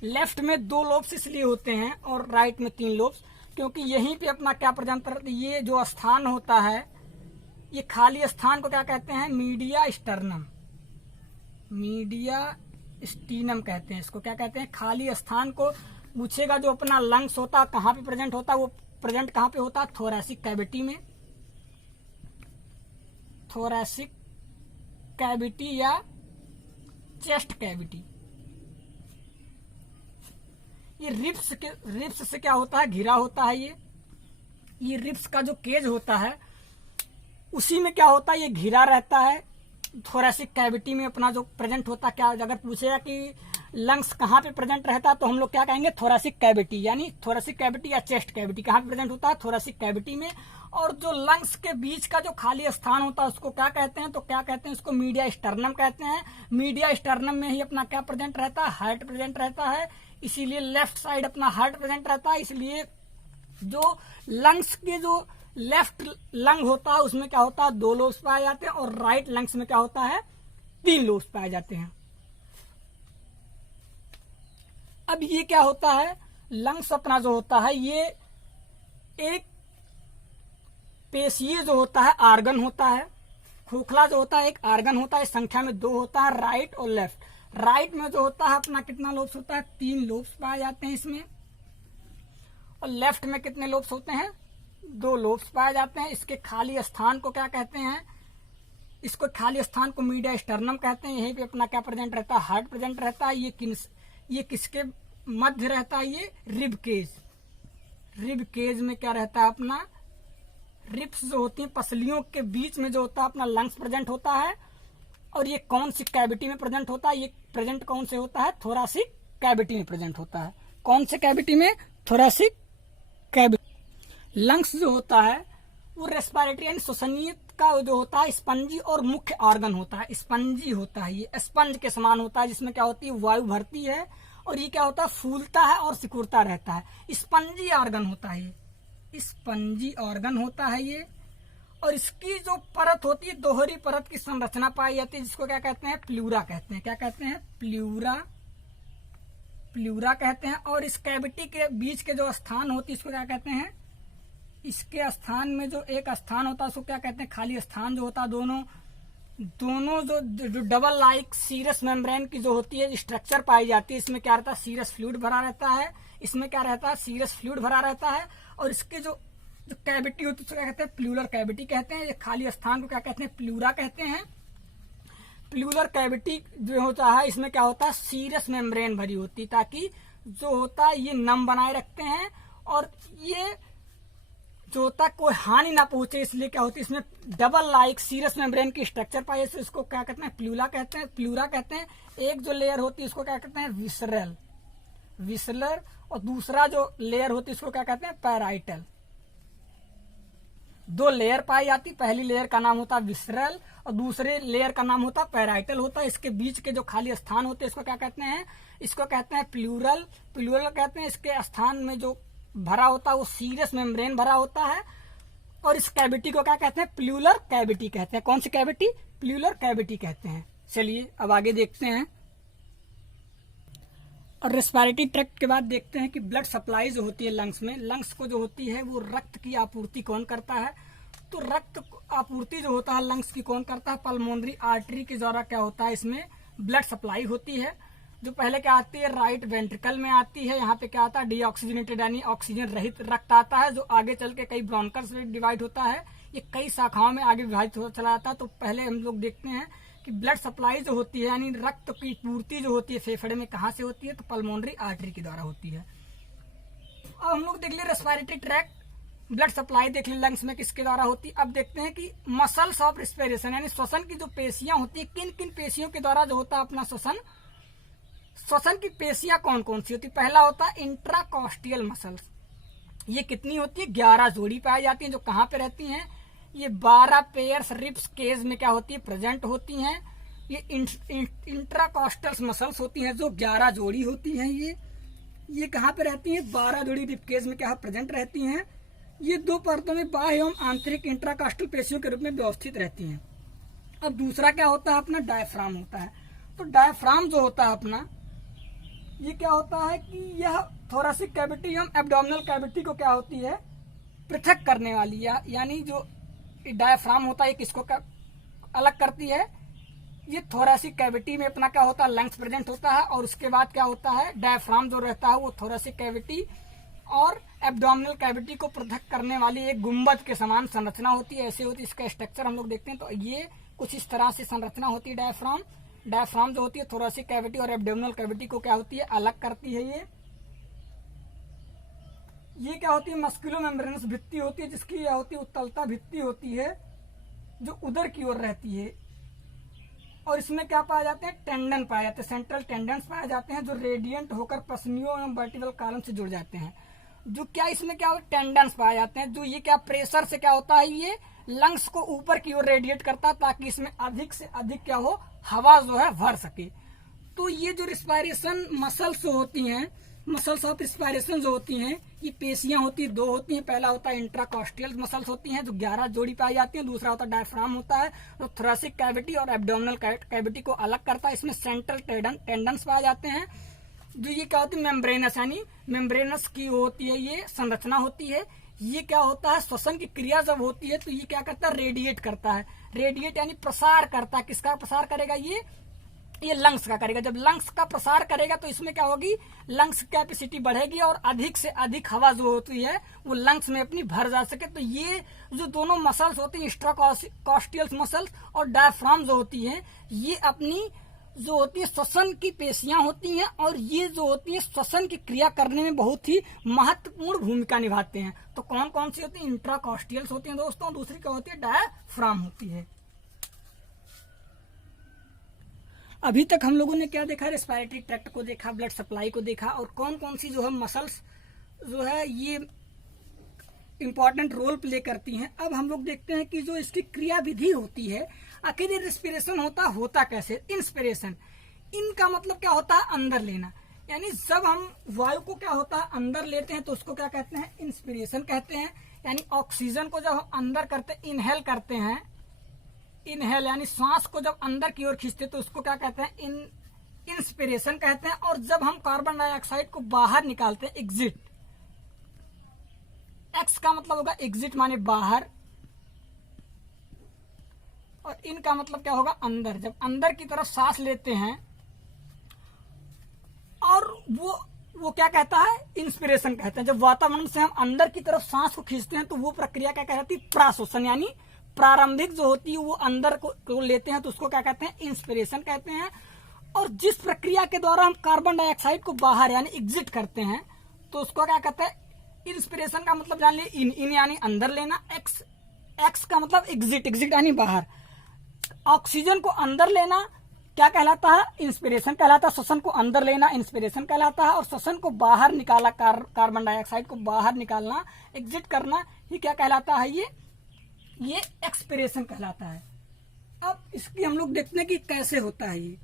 लेफ्ट में 2 लोब्स इसलिए होते हैं और राइट में 3 लोब्स, क्योंकि यहीं पे अपना क्या प्रेजेंट, ये जो स्थान होता है, ये खाली स्थान को क्या कहते हैं? मीडिया स्टर्नम, मीडिया स्टीनम कहते हैं। इसको क्या कहते हैं? खाली स्थान को पूछेगा। जो अपना लंग्स होता है कहाँ पे प्रेजेंट होता है? वो प्रेजेंट कहाँ पे होता है? थोरैसिक कैविटी में, थोरैसिक कैविटी या चेस्ट कैविटी। ये रिब्स से क्या होता है? घिरा होता है। ये रिब्स का जो केज होता है उसी में क्या होता है? ये घिरा रहता है। थोरैसिक कैविटी में अपना जो प्रेजेंट होता है, क्या अगर पूछेगा कि लंग्स कहाँ पे प्रेजेंट रहता है तो हम लोग क्या कहेंगे? थोरैसिक कैविटी, यानी थोरैसिक कैविटी या चेस्ट कैविटी कहाँ पे प्रेजेंट होता है? थोरैसिक कैविटी में। और जो लंग्स के बीच का जो खाली स्थान होता है उसको क्या कहते हैं? तो क्या कहते हैं? उसको मीडिया स्टर्नम कहते हैं। मीडिया स्टर्नम में ही अपना क्या प्रेजेंट रहता है? हार्ट प्रेजेंट रहता है। इसीलिए लेफ्ट साइड अपना हार्ट प्रेजेंट रहता है। इसलिए जो लंग्स के जो लेफ्ट लंग होता है उसमें क्या होता है? 2 लोब्स पाए जाते हैं, और राइट लंग्स में क्या होता है? 3 लोब्स पाए जाते हैं। अब ये क्या होता है? लंग्स अपना जो होता है ये एक पेशीय जो होता है आर्गन होता है। खोखला जो होता है एक आर्गन होता है। संख्या में 2 होता है, राइट और लेफ्ट। राइट में जो होता है अपना कितना लोब्स होता है? 3 लोब्स पाए जाते हैं इसमें। और लेफ्ट में कितने लोब्स होते हैं? 2 लोब्स पाए जाते हैं। इसके खाली स्थान को क्या कहते हैं? इसको खाली स्थान को मीडिया स्टर्नम कहते हैं। यहीं पे अपना क्या प्रेजेंट रहता है? हार्ट प्रेजेंट रहता है। ये किसके मध्य रहता है? ये रिब केज। रिब केज में क्या रहता है? अपना रिब्स जो होती हैं पसलियों के बीच में जो होता है अपना लंग्स प्रेजेंट होता है। और ये कौन सी कैविटी में प्रेजेंट होता है? ये प्रेजेंट कौन से होता है? थोरैसिक कैविटी में प्रेजेंट होता है। कौन से कैविटी में? Thoracic cavity. लंग्स जो होता है वो रेस्पिरेटरी यानी श्वसनीय का जो होता है स्पंजी और मुख्य ऑर्गन होता है। स्पंजी होता है, ये स्पंज के समान होता है, जिसमें क्या होती है? वायु भरती है। और ये क्या होता है? फूलता है और सिकुड़ता रहता है। स्पंजी ऑर्गन होता है ये, स्पंजी ऑर्गन होता है ये। और इसकी जो परत होती है दोहरी परत की संरचना पाई जाती है, जिसको क्या कहते हैं? प्लूरा कहते हैं। क्या कहते हैं? प्लूरा, प्लूरा कहते हैं। और इस कैविटी के बीच के जो स्थान होती है इसको क्या कहते हैं? इसके स्थान में जो एक स्थान होता है उसको क्या कहते हैं? खाली स्थान जो होता है। दोनों जो डबल लाइक सीरस मेम्ब्रेन की जो होती है स्ट्रक्चर पाई जाती है, इसमें क्या रहता है? सीरस फ्लूइड भरा रहता है। इसमें क्या रहता है? सीरस फ्लूइड भरा रहता है। और इसके जो कैविटी होती है उसको क्या कहते हैं? प्लूरल कैविटी कहते हैं। ये खाली स्थान को क्या कहते हैं? प्लूरा कहते हैं। प्लूरल कैविटी जो होता है इसमें क्या होता है? सीरस मेम्ब्रेन भरी होती है, ताकि जो होता है ये नम बनाए रखते हैं। और ये जो होता है कोई हानि ना पहुंचे, इसलिए क्या होती है इसमें डबल लाइक सीरस मेम्ब्रेन की स्ट्रक्चर पाई, इसको क्या कहते हैं प्लूरा कहते हैं। एक जो लेयर होती है उसको क्या कहते हैं विसरल, और दूसरा जो लेयर होती है उसको क्या कहते हैं पैराइटल। दो लेयर पाई जाती, पहली लेयर का नाम होता है विसरल और दूसरे लेयर का नाम होता है पैराइटल होता है। इसके बीच के जो खाली स्थान होते हैं इसको क्या कहते हैं, इसको कहते हैं प्लूरल कहते हैं। इसके स्थान में जो भरा होता है वो सीरस मेम्ब्रेन भरा होता है, और इस कैविटी को क्या कहते हैं प्लूलर कैविटी कहते हैं। कौन सी कैविटी, प्लूलर कैविटी कहते हैं। चलिए अब आगे देखते हैं, और रेस्पिरेटरी ट्रैक्ट के बाद देखते हैं कि ब्लड सप्लाई जो होती है लंग्स में, लंग्स को जो होती है वो रक्त की आपूर्ति कौन करता है। तो रक्त आपूर्ति जो होता है लंग्स की कौन करता है, पल्मोनरी आर्टरी के द्वारा क्या होता है इसमें ब्लड सप्लाई होती है। जो पहले क्या आती है राइट वेंट्रिकल में आती है, यहाँ पे क्या आता है डीऑक्सीजनेटेड यानी ऑक्सीजन रहित रक्त आता है, जो आगे चल के कई ब्रोंकल्स में डिवाइड होता है, ये कई शाखाओं में आगे विभाजित होता चला जाता है। तो पहले हम लोग देखते हैं कि ब्लड सप्लाई जो होती है यानी रक्त की पूर्ति जो होती है फेफड़े में कहाँ से होती है, तो पल्मोनरी आर्टरी के द्वारा होती है। अब हम लोग देख लिए रेस्पिरेटरी ट्रैक्ट, ब्लड सप्लाई देख ली लंग्स में किसके द्वारा होती है। अब देखते हैं कि मसल्स ऑफ रेस्पिरेशन यानी श्वसन की जो पेशियां होती है, किन किन पेशियों के द्वारा जो होता है अपना श्वसन की पेशियां कौन कौन सी होती है। पहला होता है इंट्राकॉस्टियल मसल्स, ये कितनी होती है 11 जोड़ी पाई जाती है, जो कहाँ पे रहती हैं, ये 12 पेयर्स रिब्स केज में क्या होती है प्रेजेंट होती हैं। ये इंट्राकॉस्टल मसल्स होती हैं जो 11 जोड़ी होती हैं, ये कहाँ पे रहती हैं 12 जोड़ी रिब केज में क्या प्रेजेंट रहती हैं। ये दो परतों में बाह्य एवं आंतरिक इंट्राकॉस्टल पेशियों के रूप में व्यवस्थित रहती हैं। अब दूसरा क्या होता है अपना डायफ्राम होता है। तो डायफ्राम जो होता है अपना ये क्या होता है कि यह थोरेसिक कैविटी एवं एब्डोमिनल कैविटी को क्या होती है पृथक करने वाली है, यानी जो डायफ्राम होता है किसको अलग करती है, ये थोरेसिक कैविटी में अपना क्या होता है लंग्स प्रेजेंट होता है, और उसके बाद क्या होता है डायफ्राम जो रहता है वो थोरेसिक कैविटी और एब्डोमिनल कैविटी को पृथक करने वाली एक गुंबद के समान संरचना होती है, ऐसे होती है। इसका स्ट्रक्चर हम लोग देखते हैं तो ये कुछ इस तरह से संरचना होती है। डायफ्राम जो होती है थोरेसिक कैविटी और एब्डोमिनल कैविटी को क्या होती है अलग करती है। ये क्या होती है मस्कुलो मेम्ब्रेनस भित्ति होती है, जिसकी यह होती है उत्तलता भित्ति होती है जो उदर की ओर रहती है, और इसमें क्या पाए जाते हैं टेंडन पाए जाते हैं, सेंट्रल टेंडन्स पाए जाते हैं जो रेडियंट होकर पसलियों एवं वर्टिकल कॉलम से जुड़ जाते हैं। जो क्या इसमें क्या टेंडन्स पाए जाते हैं, जो ये क्या प्रेशर से क्या होता है ये लंग्स को ऊपर की ओर रेडिएट करता है ताकि इसमें अधिक से अधिक क्या हो हवा जो है भर सके। तो ये जो रिस्पायरेशन मसल्स होती हैं, मसल्स ऑफ रिस्पायरेशन जो होती हैं, ये पेशियां होती है दो होती हैं। पहला होता है इंट्राकॉस्टियल मसल्स होती हैं जो 11 जोड़ी पाई जाती हैं, दूसरा होता है डायफ्राम होता है जो थोरेसिक कैविटी और एब्डोमिनल कैविटी को अलग करता है। इसमें सेंट्रल टेंडन्स पाए जाते हैं जो ये क्या होती है मेम्ब्रेनस यानी मेम्ब्रेनस की होती है, ये संरचना होती है। ये क्या होता है श्वसन की क्रिया जब होती है तो ये क्या करता है रेडिएट करता है, रेडिएट यानी प्रसार करता है। किसका प्रसार करेगा ये लंग्स का करेगा। जब लंग्स का प्रसार करेगा तो इसमें क्या होगी लंग्स कैपेसिटी बढ़ेगी और अधिक से अधिक हवा जो होती है वो लंग्स में अपनी भर जा सके। तो ये जो दोनों मसल्स होती हैं इंट्राकॉस्टियल मसल्स और डायफ्राम जो होती है ये अपनी जो होती है श्वसन की पेशियां होती हैं, और ये जो होती है श्वसन की क्रिया करने में बहुत ही महत्वपूर्ण भूमिका निभाते हैं। तो कौन कौन सी होती है इंट्राकॉस्टियल्स होती हैं दोस्तों, दूसरी क्या होती है डायफ्राम होती है। अभी तक हम लोगों ने क्या देखा रेस्पिरेटरी ट्रैक्ट को देखा, ब्लड सप्लाई को देखा, और कौन कौन सी जो है मसल्स जो है ये इंपॉर्टेंट रोल प्ले करती हैं। अब हम लोग देखते हैं कि जो इसकी क्रिया विधि होती है आखिर ये रेस्पिरेशन होता कैसे। इंस्पिरेशन, इनका मतलब क्या होता है अंदर लेना, यानी जब हम वायु को क्या होता है अंदर लेते हैं तो उसको क्या कहते हैं इंस्पिरेशन कहते हैं। यानी ऑक्सीजन को जब हम अंदर करते हैं इनहेल करते हैं, इनहेल यानी सांस को जब अंदर की ओर खींचते तो उसको क्या कहते हैं इंस्पिरेशन कहते हैं। और जब हम कार्बन डाइऑक्साइड को बाहर निकालते हैं एग्जिट, एक्स का मतलब होगा एग्जिट माने बाहर, और इनका मतलब क्या होगा अंदर। जब अंदर की तरफ सांस लेते हैं और वो क्या कहता है इंस्पिरेशन कहते हैं। जब वातावरण से हम अंदर की तरफ सांस को खींचते हैं तो वो प्रक्रिया क्या कहती है प्राश्वसन, यानी प्रारंभिक जो होती है वो अंदर को लेते हैं तो उसको क्या कहते हैं इंस्पिरेशन कहते हैं। और जिस प्रक्रिया के द्वारा हम कार्बन डाइऑक्साइड को बाहर यानी एग्जिट करते हैं तो उसको क्या कहते हैं इंस्पिरेशन का मतलब जान लिया, इन यानी अंदर लेना, एक्स का मतलब एग्जिट यानी बाहर। ऑक्सीजन को अंदर लेना क्या कहलाता है? इंस्पिरेशन कहलाता है। श्वसन को अंदर लेना इंस्पिरेशन कहलाता है, और श्वसन को बाहर निकाला, कार्बन डाइऑक्साइड को बाहर निकालना, एग्जिट करना, ये क्या कहलाता है? ये एक्सपिरेशन कहलाता है। अब इसकी हम लोग देखते हैं कि कैसे होता है ये।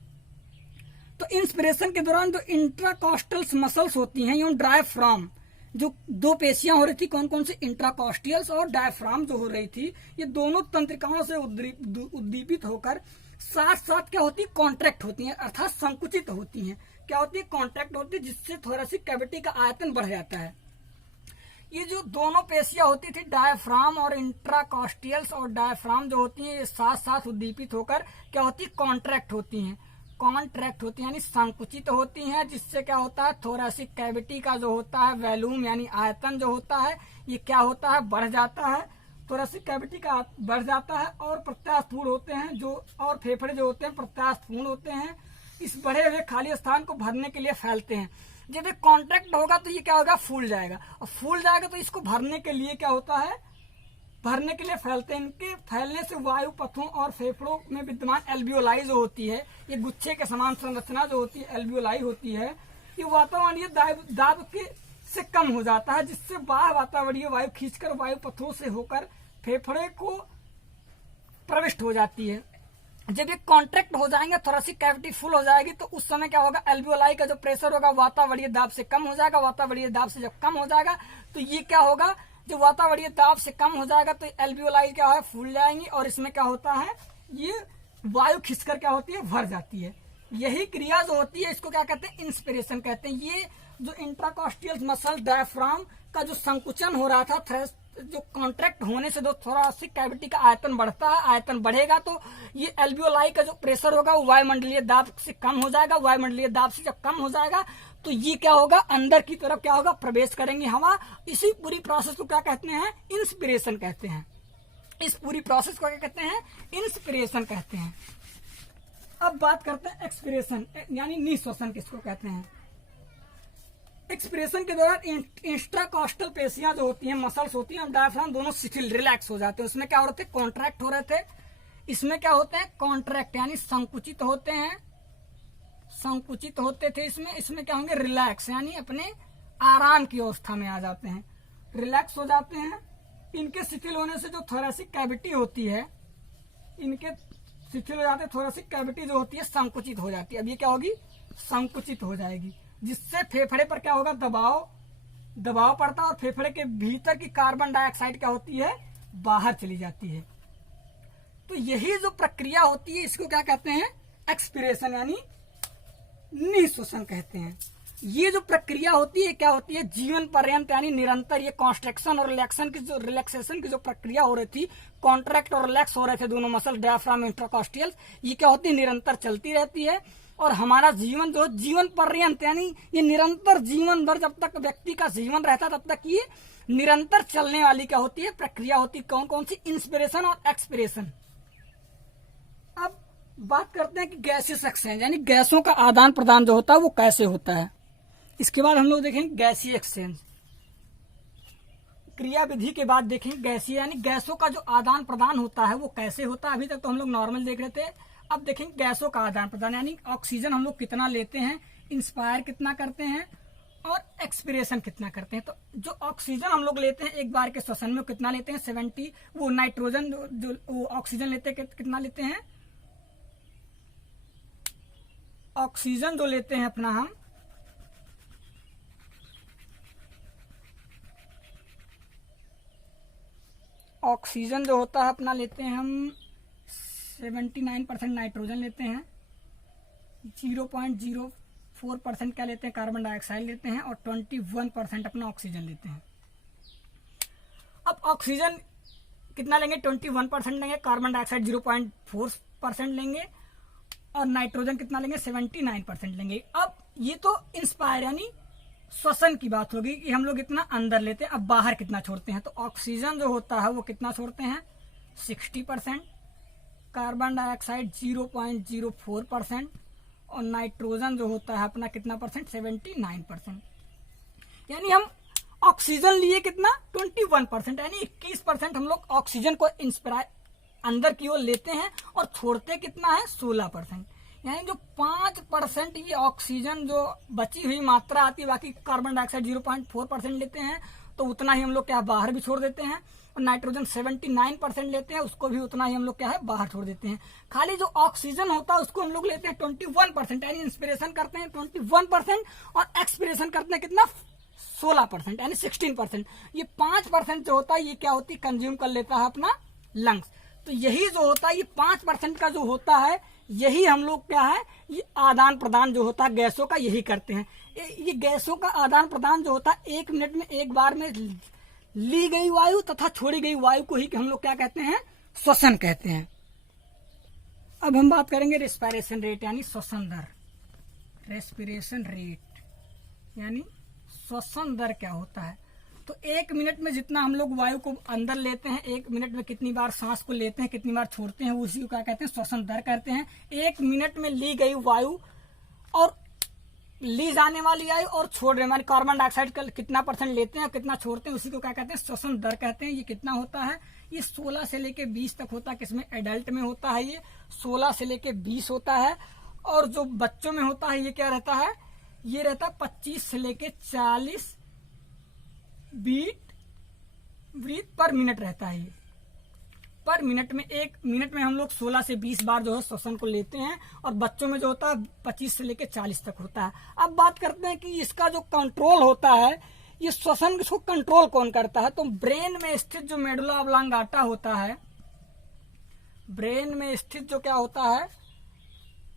तो इंस्पिरेशन के दौरान जो इंट्राकॉस्टल्स मसल्स होती हैं, यूं डायफ्राम, जो दो पेशियां हो रही थी, कौन कौन सी? इंट्राकॉस्टियल्स और डायफ्राम जो हो रही थी, ये दोनों तंत्रिकाओं से उद्दीपित होकर साथ साथ क्या होती है? कॉन्ट्रैक्ट होती हैं, अर्थात संकुचित होती हैं। क्या होती है? कॉन्ट्रैक्ट होती है, जिससे थोरेसिक कैविटी का आयतन बढ़ जाता है। ये जो दोनों पेशियां होती थी, डायफ्राम और इंट्राकॉस्टियल्स और डायफ्राम जो होती हैं, ये साथ साथ उद्दीपित होकर क्या होती है? कॉन्ट्रैक्ट होती हैं। कॉन्ट्रैक्ट होती है यानी संकुचित होती हैं, जिससे क्या होता है? थोरेसिक कैविटी का जो होता है वॉल्यूम यानी आयतन जो होता है, ये क्या होता है? बढ़ जाता है। थोरेसिक कैविटी का बढ़ जाता है, और प्रत्यास्थपूर्ण होते हैं जो, और फेफड़े जो होते हैं प्रत्यास्थपूर्ण होते हैं। इस बढ़े हुए खाली स्थान को भरने के लिए फैलते हैं। जब ये कॉन्ट्रैक्ट होगा तो ये क्या होगा? फूल जाएगा, और फूल जाएगा तो इसको भरने के लिए क्या होता है? भरने के लिए फैलते हैं। इनके फैलने से वायु पथों और फेफड़ों में विद्यमान एल्वियोलाई जो होती है, ये गुच्छे के समान संरचना जो होती है, एल्वियोलाई होती है, ये वातावरणीय दाब के से कम हो जाता है, जिससे बाहर वातावरणीय वायु खींचकर वायु पथों से होकर फेफड़े को प्रविष्ट हो जाती है। जब ये कॉन्ट्रैक्ट हो जाएंगे, थोरेसिक कैविटी फुल हो जाएगी, तो उस समय क्या होगा? एल्वियोलाई का जो प्रेशर होगा वातावरणीय दाब से कम हो जाएगा। वातावरणीय दाब से जब कम हो जाएगा तो ये क्या होगा? जब वातावरणीय दाब से कम हो जाएगा तो एल्वियोलाई क्या है? फूल जाएंगी, और इसमें क्या होता है? ये वायु खिंचकर क्या होती है? भर जाती है। यही क्रिया जो होती है, इसको क्या कहते हैं? इंस्पिरेशन कहते हैं। ये जो इंट्राकॉस्टियल मसल डायफ्राम का जो संकुचन हो रहा था, जो कॉन्ट्रैक्ट होने से जो थोरेसिक कैविटी का आयतन बढ़ता है, आयतन बढ़ेगा तो ये एल्वियोलाई का जो प्रेशर होगा वो वायुमंडलीय दाब से कम हो जाएगा। वायुमंडलीय दाब से जब कम हो जाएगा तो ये क्या होगा? अंदर की तरफ क्या होगा? प्रवेश करेंगे हवा। इसी पूरी प्रोसेस को क्या कहते हैं? इंस्पिरेशन कहते हैं। इस पूरी प्रोसेस को क्या कहते हैं? इंस्पिरेशन कहते हैं। अब बात करते हैं एक्सपिरेशन यानी निःश्वसन किसको कहते हैं? एक्सपिरेशन के दौरान इंट्राकॉस्टल पेशियां जो होती हैं, मसल्स होती हैं, और डायफ्राम दोनों शिथिल रिलैक्स हो जाते हैं। उसमें क्या हो रहे थे? कॉन्ट्रैक्ट हो रहे थे। इसमें क्या होते हैं? कॉन्ट्रैक्ट यानी संकुचित होते हैं, संकुचित होते थे। इसमें क्या होंगे? रिलैक्स यानी अपने आराम की अवस्था में आ जाते हैं, रिलैक्स हो जाते हैं। इनके शिथिल होने से जो थोरेसिक कैविटी होती है, इनके शिथिल हो जाते हैं, थोरेसिक कैविटी जो होती है संकुचित हो जाती है। अब ये क्या होगी? संकुचित हो जाएगी, जिससे फेफड़े पर क्या होगा? दबाव पड़ता है, और फेफड़े के भीतर की कार्बन डाइऑक्साइड क्या होती है? बाहर चली जाती है। तो यही जो प्रक्रिया होती है, इसको क्या कहते हैं? एक्सपिरेशन यानी निःश्वसन कहते हैं। ये जो प्रक्रिया होती है क्या होती है? जीवन पर्यंत यानी निरंतर। ये कॉन्स्ट्रक्शन और रिलैक्सेशन की जो प्रक्रिया हो रही थी, कॉन्ट्रैक्ट और रिलैक्स हो रहे थे दोनों मसल डायफ्राम इंट्राकॉस्टियल, ये क्या होती है? निरंतर चलती रहती है। और हमारा जीवन जो जीवन पर्यंत यानी ये निरंतर जीवन भर, जब तक व्यक्ति का जीवन रहता तब तक ये निरंतर चलने वाली क्या होती है? प्रक्रिया होती है। कौन कौन सी? इंस्पिरेशन और एक्सपिरेशन। अब बात करते हैं कि गैसियस एक्सचेंज यानी गैसों का आदान प्रदान जो होता है वो कैसे होता है। इसके बाद हम लोग देखेंगे गैसीय एक्सचेंज। क्रिया विधि के बाद देखेंगे गैसीय यानी गैसों का जो आदान प्रदान होता है वो कैसे होता है। अभी तक तो हम लोग नॉर्मल देख रहे थे, अब देखेंगे गैसों का आदान प्रदान यानी ऑक्सीजन हम लोग कितना लेते हैं, इंस्पायर कितना करते हैं, और एक्सपिरेशन कितना करते हैं। तो जो ऑक्सीजन हम लोग लेते हैं एक बार के श्वसन में कितना लेते हैं? 70। वो नाइट्रोजन जो ऑक्सीजन लेते हैं कितना लेते हैं? ऑक्सीजन जो लेते हैं अपना हम, ऑक्सीजन जो होता है अपना लेते हैं हम 79% नाइट्रोजन लेते हैं, 0.04% क्या लेते हैं? कार्बन डाइऑक्साइड लेते हैं, और 21% अपना ऑक्सीजन लेते हैं। अब ऑक्सीजन कितना लेंगे? 21% लेंगे, कार्बन डाइऑक्साइड 0.4% लेंगे, और नाइट्रोजन कितना लेंगे? 79% लेंगे। अब ये तो इंस्पायर यानी श्वसन की बात होगी कि हम लोग इतना अंदर लेते हैं। अब बाहर कितना छोड़ते हैं? तो ऑक्सीजन जो होता है वो कितना छोड़ते हैं? 60%, कार्बन डाइऑक्साइड 0.04%, और नाइट्रोजन जो होता है अपना कितना परसेंट? 79%। यानी हम ऑक्सीजन लिए कितना 21%, यानी 21% हम लोग ऑक्सीजन को इंस्पायर अंदर की ओर लेते हैं और छोड़ते कितना है 16%। यानी जो 5% ये ऑक्सीजन जो बची हुई मात्रा आती है, बाकी कार्बन डाइऑक्साइड 0.4% लेते हैं, तो उतना ही हम लोग क्या बाहर भी छोड़ देते हैं। और नाइट्रोजन 79% लेते हैं, उसको भी उतना ही हम लोग क्या है बाहर छोड़ देते हैं। खाली जो ऑक्सीजन होता है उसको हम लोग लेते हैं 21%, यानी इंस्पिरेशन करते हैं 21% और एक्सपिरेशन करते हैं कितना 16%, यानी 16%। ये 5% जो होता है ये क्या होती है कंज्यूम कर लेता है अपना लंग्स। तो यही जो होता है ये 5% का जो होता है यही हम लोग क्या है ये आदान प्रदान जो होता है गैसों का यही करते हैं। ये गैसों का आदान प्रदान जो होता है 1 मिनट में एक बार में ली गई वायु तथा छोड़ी गई वायु को ही हम लोग क्या कहते हैं श्वसन कहते हैं। अब हम बात करेंगे रेस्पिरेशन रेट यानी श्वसन दर। रेस्पिरेशन रेट यानी श्वसन दर क्या होता है, तो 1 मिनट में जितना हम लोग वायु को अंदर लेते हैं, 1 मिनट में कितनी बार सांस को लेते हैं, कितनी बार छोड़ते हैं, उसी को क्या कहते हैं श्वसन दर कहते हैं। 1 मिनट में ली गई वायु और ली जाने वाली वायु और छोड़ने वाली कार्बन डाइऑक्साइड का कितना % लेते हैं और कितना छोड़ते हैं, उसी को क्या कहते हैं श्वसन दर कहते हैं। ये कितना होता है, ये 16 से लेके 20 तक होता है। किसमें एडल्ट में होता है ये 16 से लेके 20 होता है, और जो बच्चों में होता है ये क्या रहता है, ये रहता है 25 से लेके 40 ब्रीथ पर मिनट रहता है। ये पर मिनट में 1 मिनट में हम लोग 16 से 20 बार जो है श्वसन को लेते हैं, और बच्चों में जो होता है 25 से लेके 40 तक होता है। अब बात करते हैं कि इसका जो कंट्रोल होता है, ये श्वसन को कंट्रोल कौन करता है, तो ब्रेन में स्थित जो मेडुला ऑब्लांगाटा होता है, ब्रेन में स्थित जो क्या होता है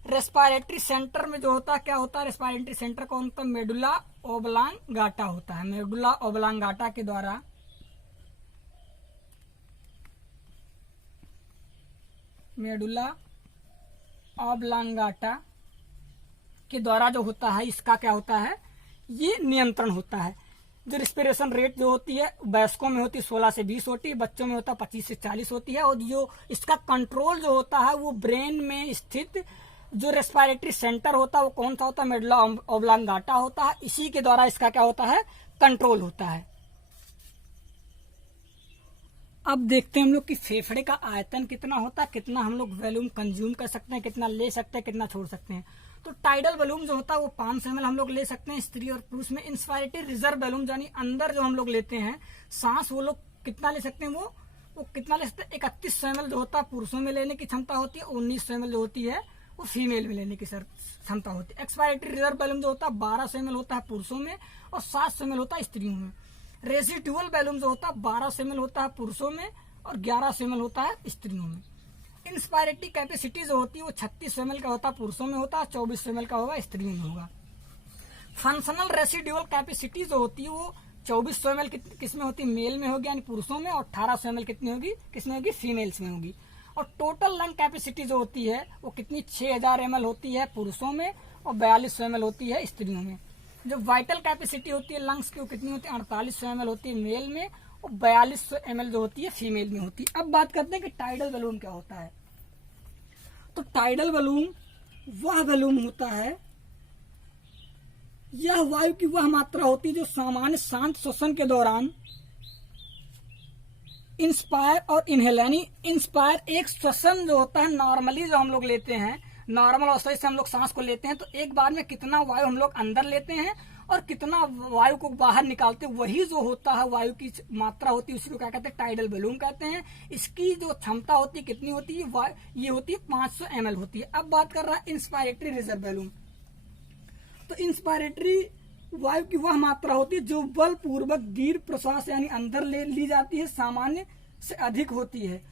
रेस्पिरेटरी सेंटर में जो होता है क्या होता है, रेस्पिरेटरी सेंटर कौन होता है मेडुला ऑब्लांगाटा होता है। मेडुला ऑब्लांगाटा के द्वारा मेडुला ऑब्लांगाटा के द्वारा जो होता है इसका क्या होता है ये नियंत्रण होता है। जो रिस्पिरेशन रेट जो होती है वयस्कों में होती है 16 से 20 होती है, बच्चों में होता है 25 से 40 होती है, और जो इसका कंट्रोल जो होता है वो ब्रेन में स्थित जो रेस्पिरेटरी सेंटर होता है वो कौन सा होता है मेडुला ऑब्लांगाटा होता है। इसी के द्वारा इसका क्या होता है कंट्रोल होता है। अब देखते हैं हम लोग कि फेफड़े का आयतन कितना होता है, कितना हम लोग वॉल्यूम कंज्यूम कर सकते हैं, कितना ले सकते हैं, कितना छोड़ सकते हैं। तो टाइडल वॉल्यूम जो होता है वो 500 ml हम लोग ले सकते हैं स्त्री और पुरुष में। इंस्पायरेटरी रिजर्व वॉल्यूम यानी अंदर जो हम लोग लेते हैं सांस, वो लोग कितना ले सकते हैं, वो कितना ले सकते हैं 3100 ml जो होता है पुरुषों में लेने की क्षमता होती है, 1900 ml जो होती है वो फीमेल में लेने की क्षमता होती है। एक्सपायरेटरी रिजर्व वॉल्यूम जो होता है 1200 ml होता है पुरुषों में और 700 ml होता है स्त्रियों में। रेसिडुअल वॉल्यूम जो होता है 1200 ml होता है पुरुषों में और 1100 ml होता है स्त्रियों में। इंस्पायरेटरी कैपेसिटी जो होती है वो 3600 ml का होता है पुरुषों में होता है, 2400 ml का होगा स्त्रियों में होगा। फंक्शनल रेसिडुअल कैपेसिटी जो होती है वो 2400 ml किसमें होती है मेल में होगी यानी पुरुषों में, और 1800 ml कितनी होगी किसमें होगी फीमेल्स में होगी। और टोटल लंग कैपेसिटी जो होती है वो कितनी 6000 ml होती है पुरुषों में और 4200 ml होती है स्त्रियों में। जो वाइटल कैपेसिटी होती है लंग्स की वो कितनी होती है 4800 ml होती है मेल में और 4200 ml जो होती है फीमेल में होती है। अब बात करते हैं कि टाइडल वॉल्यूम क्या होता है। तो टाइडल वॉल्यूम वह वॉल्यूम होता है, यह वायु की वह मात्रा होती है जो सामान्य शांत श्वसन के दौरान इंस्पायर और इनहेल यानी इंस्पायर एक श्वसन जो होता है नॉर्मली जो हम लोग लेते हैं, नॉर्मल अवस्था से हम लोग सांस को लेते हैं तो एक बार में कितना वायु हम लोग अंदर लेते हैं और कितना वायु को बाहर निकालते हैं, वही जो होता है वायु की मात्रा होती है उसी को क्या कहते हैं टाइडल वॉल्यूम कहते हैं। इसकी जो क्षमता होती है कितनी होती है ये होती है 500 ml होती है। अब बात कर रहा है इंस्पायरेटरी रिजर्व वॉल्यूम। तो इंस्पायरेटरी वायु की वह मात्रा होती है जो बलपूर्वक दीर्घ प्रश्वास यानी अंदर ले ली जाती है सामान्य से अधिक होती है।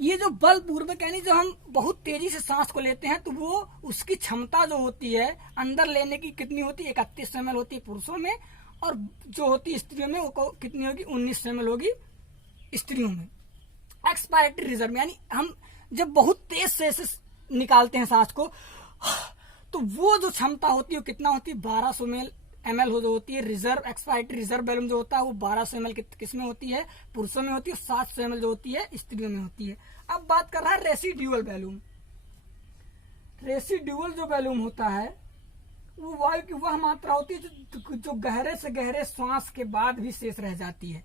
ये जो बलपूर्वक यानी जो हम बहुत तेजी से सांस को लेते हैं तो वो उसकी क्षमता जो होती है अंदर लेने की कितनी होती है 3100 ml होती है पुरुषों में, और जो होती है स्त्रियों में वो कितनी होगी 1900 ml होगी स्त्रियों में। एक्सपायरेटरी रिजर्व यानी हम जब बहुत तेज से निकालते हैं सांस को तो वो जो क्षमता होती है वो कितना होती है 1200 ml जो होती है। रिजर्व एक्सपायरेटरी रिजर्व वॉल्यूम जो होता है वो 1200 ml किसमें होती है पुरुषों में होती है, 700 ml जो होती है स्त्रियों में होती है। अब बात कर रहा है रेसिडुअल वॉल्यूम। रेसिडुअल जो वॉल्यूम होता है वो वायु की वह मात्रा होती है जो गहरे से गहरे श्वास के बाद भी शेष रह जाती है।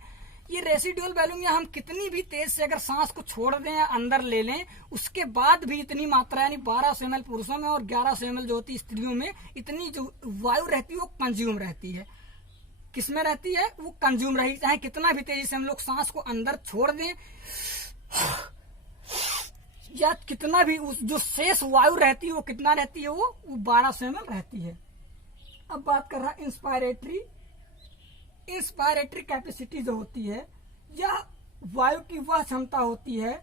ये रेसिडुअल वॉल्यूम या हम कितनी भी तेज से अगर सांस को छोड़ दें या अंदर ले लें, उसके बाद भी इतनी मात्रा यानी 1200 ml पुरुषों में और 1100 ml जो होती है स्त्रियों में, इतनी जो वायु रहती है वो कंज्यूम रहती है। किसमें रहती है? वो कंज्यूम रही, चाहे कितना भी तेजी से हम लोग सांस को अंदर छोड़ दें या कितना भी, उस जो शेष वायु रहती है वो कितना रहती है? वो 1200 ml रहती है। अब बात कर रहा है इंस्पायरेटरी कैपेसिटी जो होती है, यह वायु की वह क्षमता होती है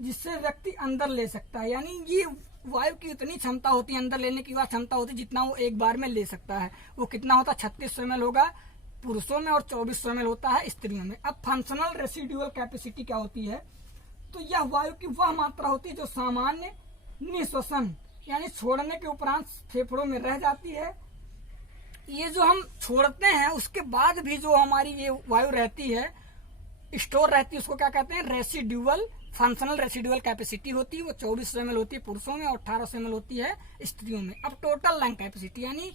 जिससे व्यक्ति अंदर ले सकता है। यानी ये वायु की उतनी क्षमता होती है, अंदर लेने की वह क्षमता होती है जितना वो एक बार में ले सकता है। वो कितना होता है? 3600 ml होगा पुरुषों में और 2400 ml होता है स्त्रियों में। अब फंक्शनल रेसिडुअल कैपेसिटी क्या होती है? तो यह वायु की वह मात्रा होती है जो सामान्य निःश्वसन यानी छोड़ने के उपरांत फेफड़ों में रह जाती है। ये जो हम छोड़ते हैं उसके बाद भी जो हमारी ये वायु रहती है, स्टोर रहती है, उसको क्या कहते हैं? रेसिडुअल, फंक्शनल रेसिडुअल कैपेसिटी होती है। वो 2400 ml होती है पुरुषों में और 1800 ml होती है स्त्रियों में। अब टोटल लंग कैपेसिटी यानी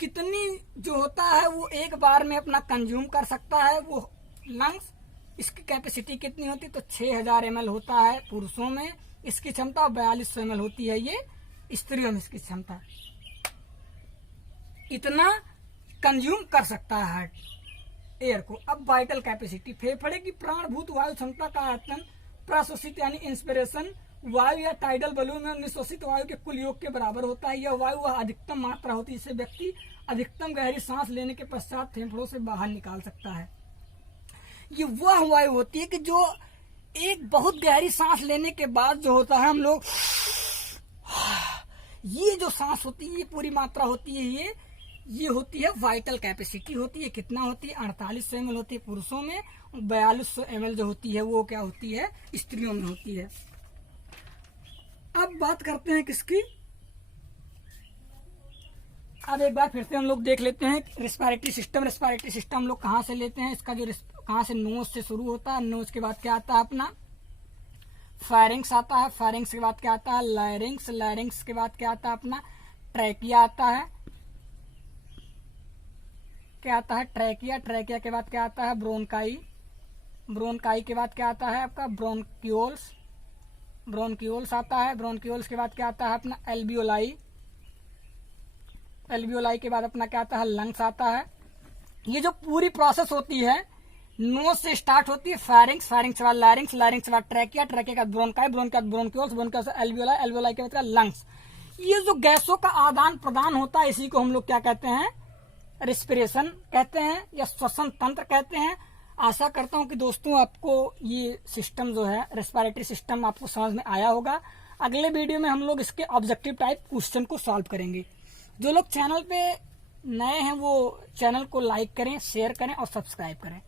कितनी जो होता है वो एक बार में अपना कंज्यूम कर सकता है वो लंग्स, इसकी कैपेसिटी कितनी होती है? तो 6000 ml होता है पुरुषों में इसकी क्षमता, 4200 ml होती है ये स्त्रियों में इसकी क्षमता। इतना कंज्यूम कर सकता है हार्ट एयर को। अब वाइटल कैपेसिटी, फेफड़े की प्राणभूत वायु क्षमता का आयतन प्रश्वसित यानी इंस्पिरेशन वायु या टाइडल बलून में निश्वसित वायु के कुल योग के बराबर होता है। यह वायु वह अधिकतम मात्रा होती है जिसे व्यक्ति अधिकतम गहरी सांस लेने के पश्चात फेफड़ों से बाहर निकाल सकता है। ये वह वायु होती है कि जो एक बहुत गहरी सांस लेने के बाद जो होता है हम लोग, ये जो सांस होती है ये पूरी मात्रा होती है, ये होती है वाइटल कैपेसिटी होती है। कितना होती है? 4800 ml होती है पुरुषों में, 4200 ml जो होती है वो क्या होती है? स्त्रियों में होती है। अब बात करते हैं किसकी? अब एक बार फिर से हम लोग देख लेते हैं रेस्पिरेटरी सिस्टम। रेस्पिरेटरी सिस्टम हम लोग कहाँ से लेते हैं? इसका जो कहाँ से, नोज से शुरू होता है। नोज के बाद क्या आता है? अपना फायरिंग्स आता है। फायरिंग्स के बाद क्या आता है? लायरिंग्स। लायरिंग्स के बाद क्या आता है? अपना ट्रैकिया आता है। क्या आता है? ट्रैकिया। ट्रैकिया के बाद क्या आता है? ब्रोनकाई। ब्रोनकाई के बाद क्या आता है? आपका ब्रोनक्यूल्स। ब्रोनक्यूल्स आता है। ब्रोनक्यूल्स के बाद क्या आता है? अपना एल्वियोलाई। एल्वियोलाई के बाद अपना क्या आता है? लंग्स आता है। ये जो पूरी प्रोसेस होती है नोज से स्टार्ट होती है। फायरिंग्स, फायरिंग्स के बाद लायरिंग्स, लायरिंग्स के बाद ट्रैकिया, ट्रैकिया के बाद ब्रोनकाई, ब्रोनकाई के बाद ब्रोनक्यूल्स, ब्रोनक्यूल्स से एल्वियोलाई, एल्वियोलाई के बाद लंग्स। ये जो गैसों का आदान प्रदान होता है इसी को हम लोग क्या कहते हैं? रेस्पिरेशन कहते हैं या श्वसन तंत्र कहते हैं। आशा करता हूं कि दोस्तों आपको ये सिस्टम जो है रेस्पिरेटरी सिस्टम आपको समझ में आया होगा। अगले वीडियो में हम लोग इसके ऑब्जेक्टिव टाइप क्वेश्चन को सॉल्व करेंगे। जो लोग चैनल पे नए हैं वो चैनल को लाइक करें, शेयर करें और सब्सक्राइब करें।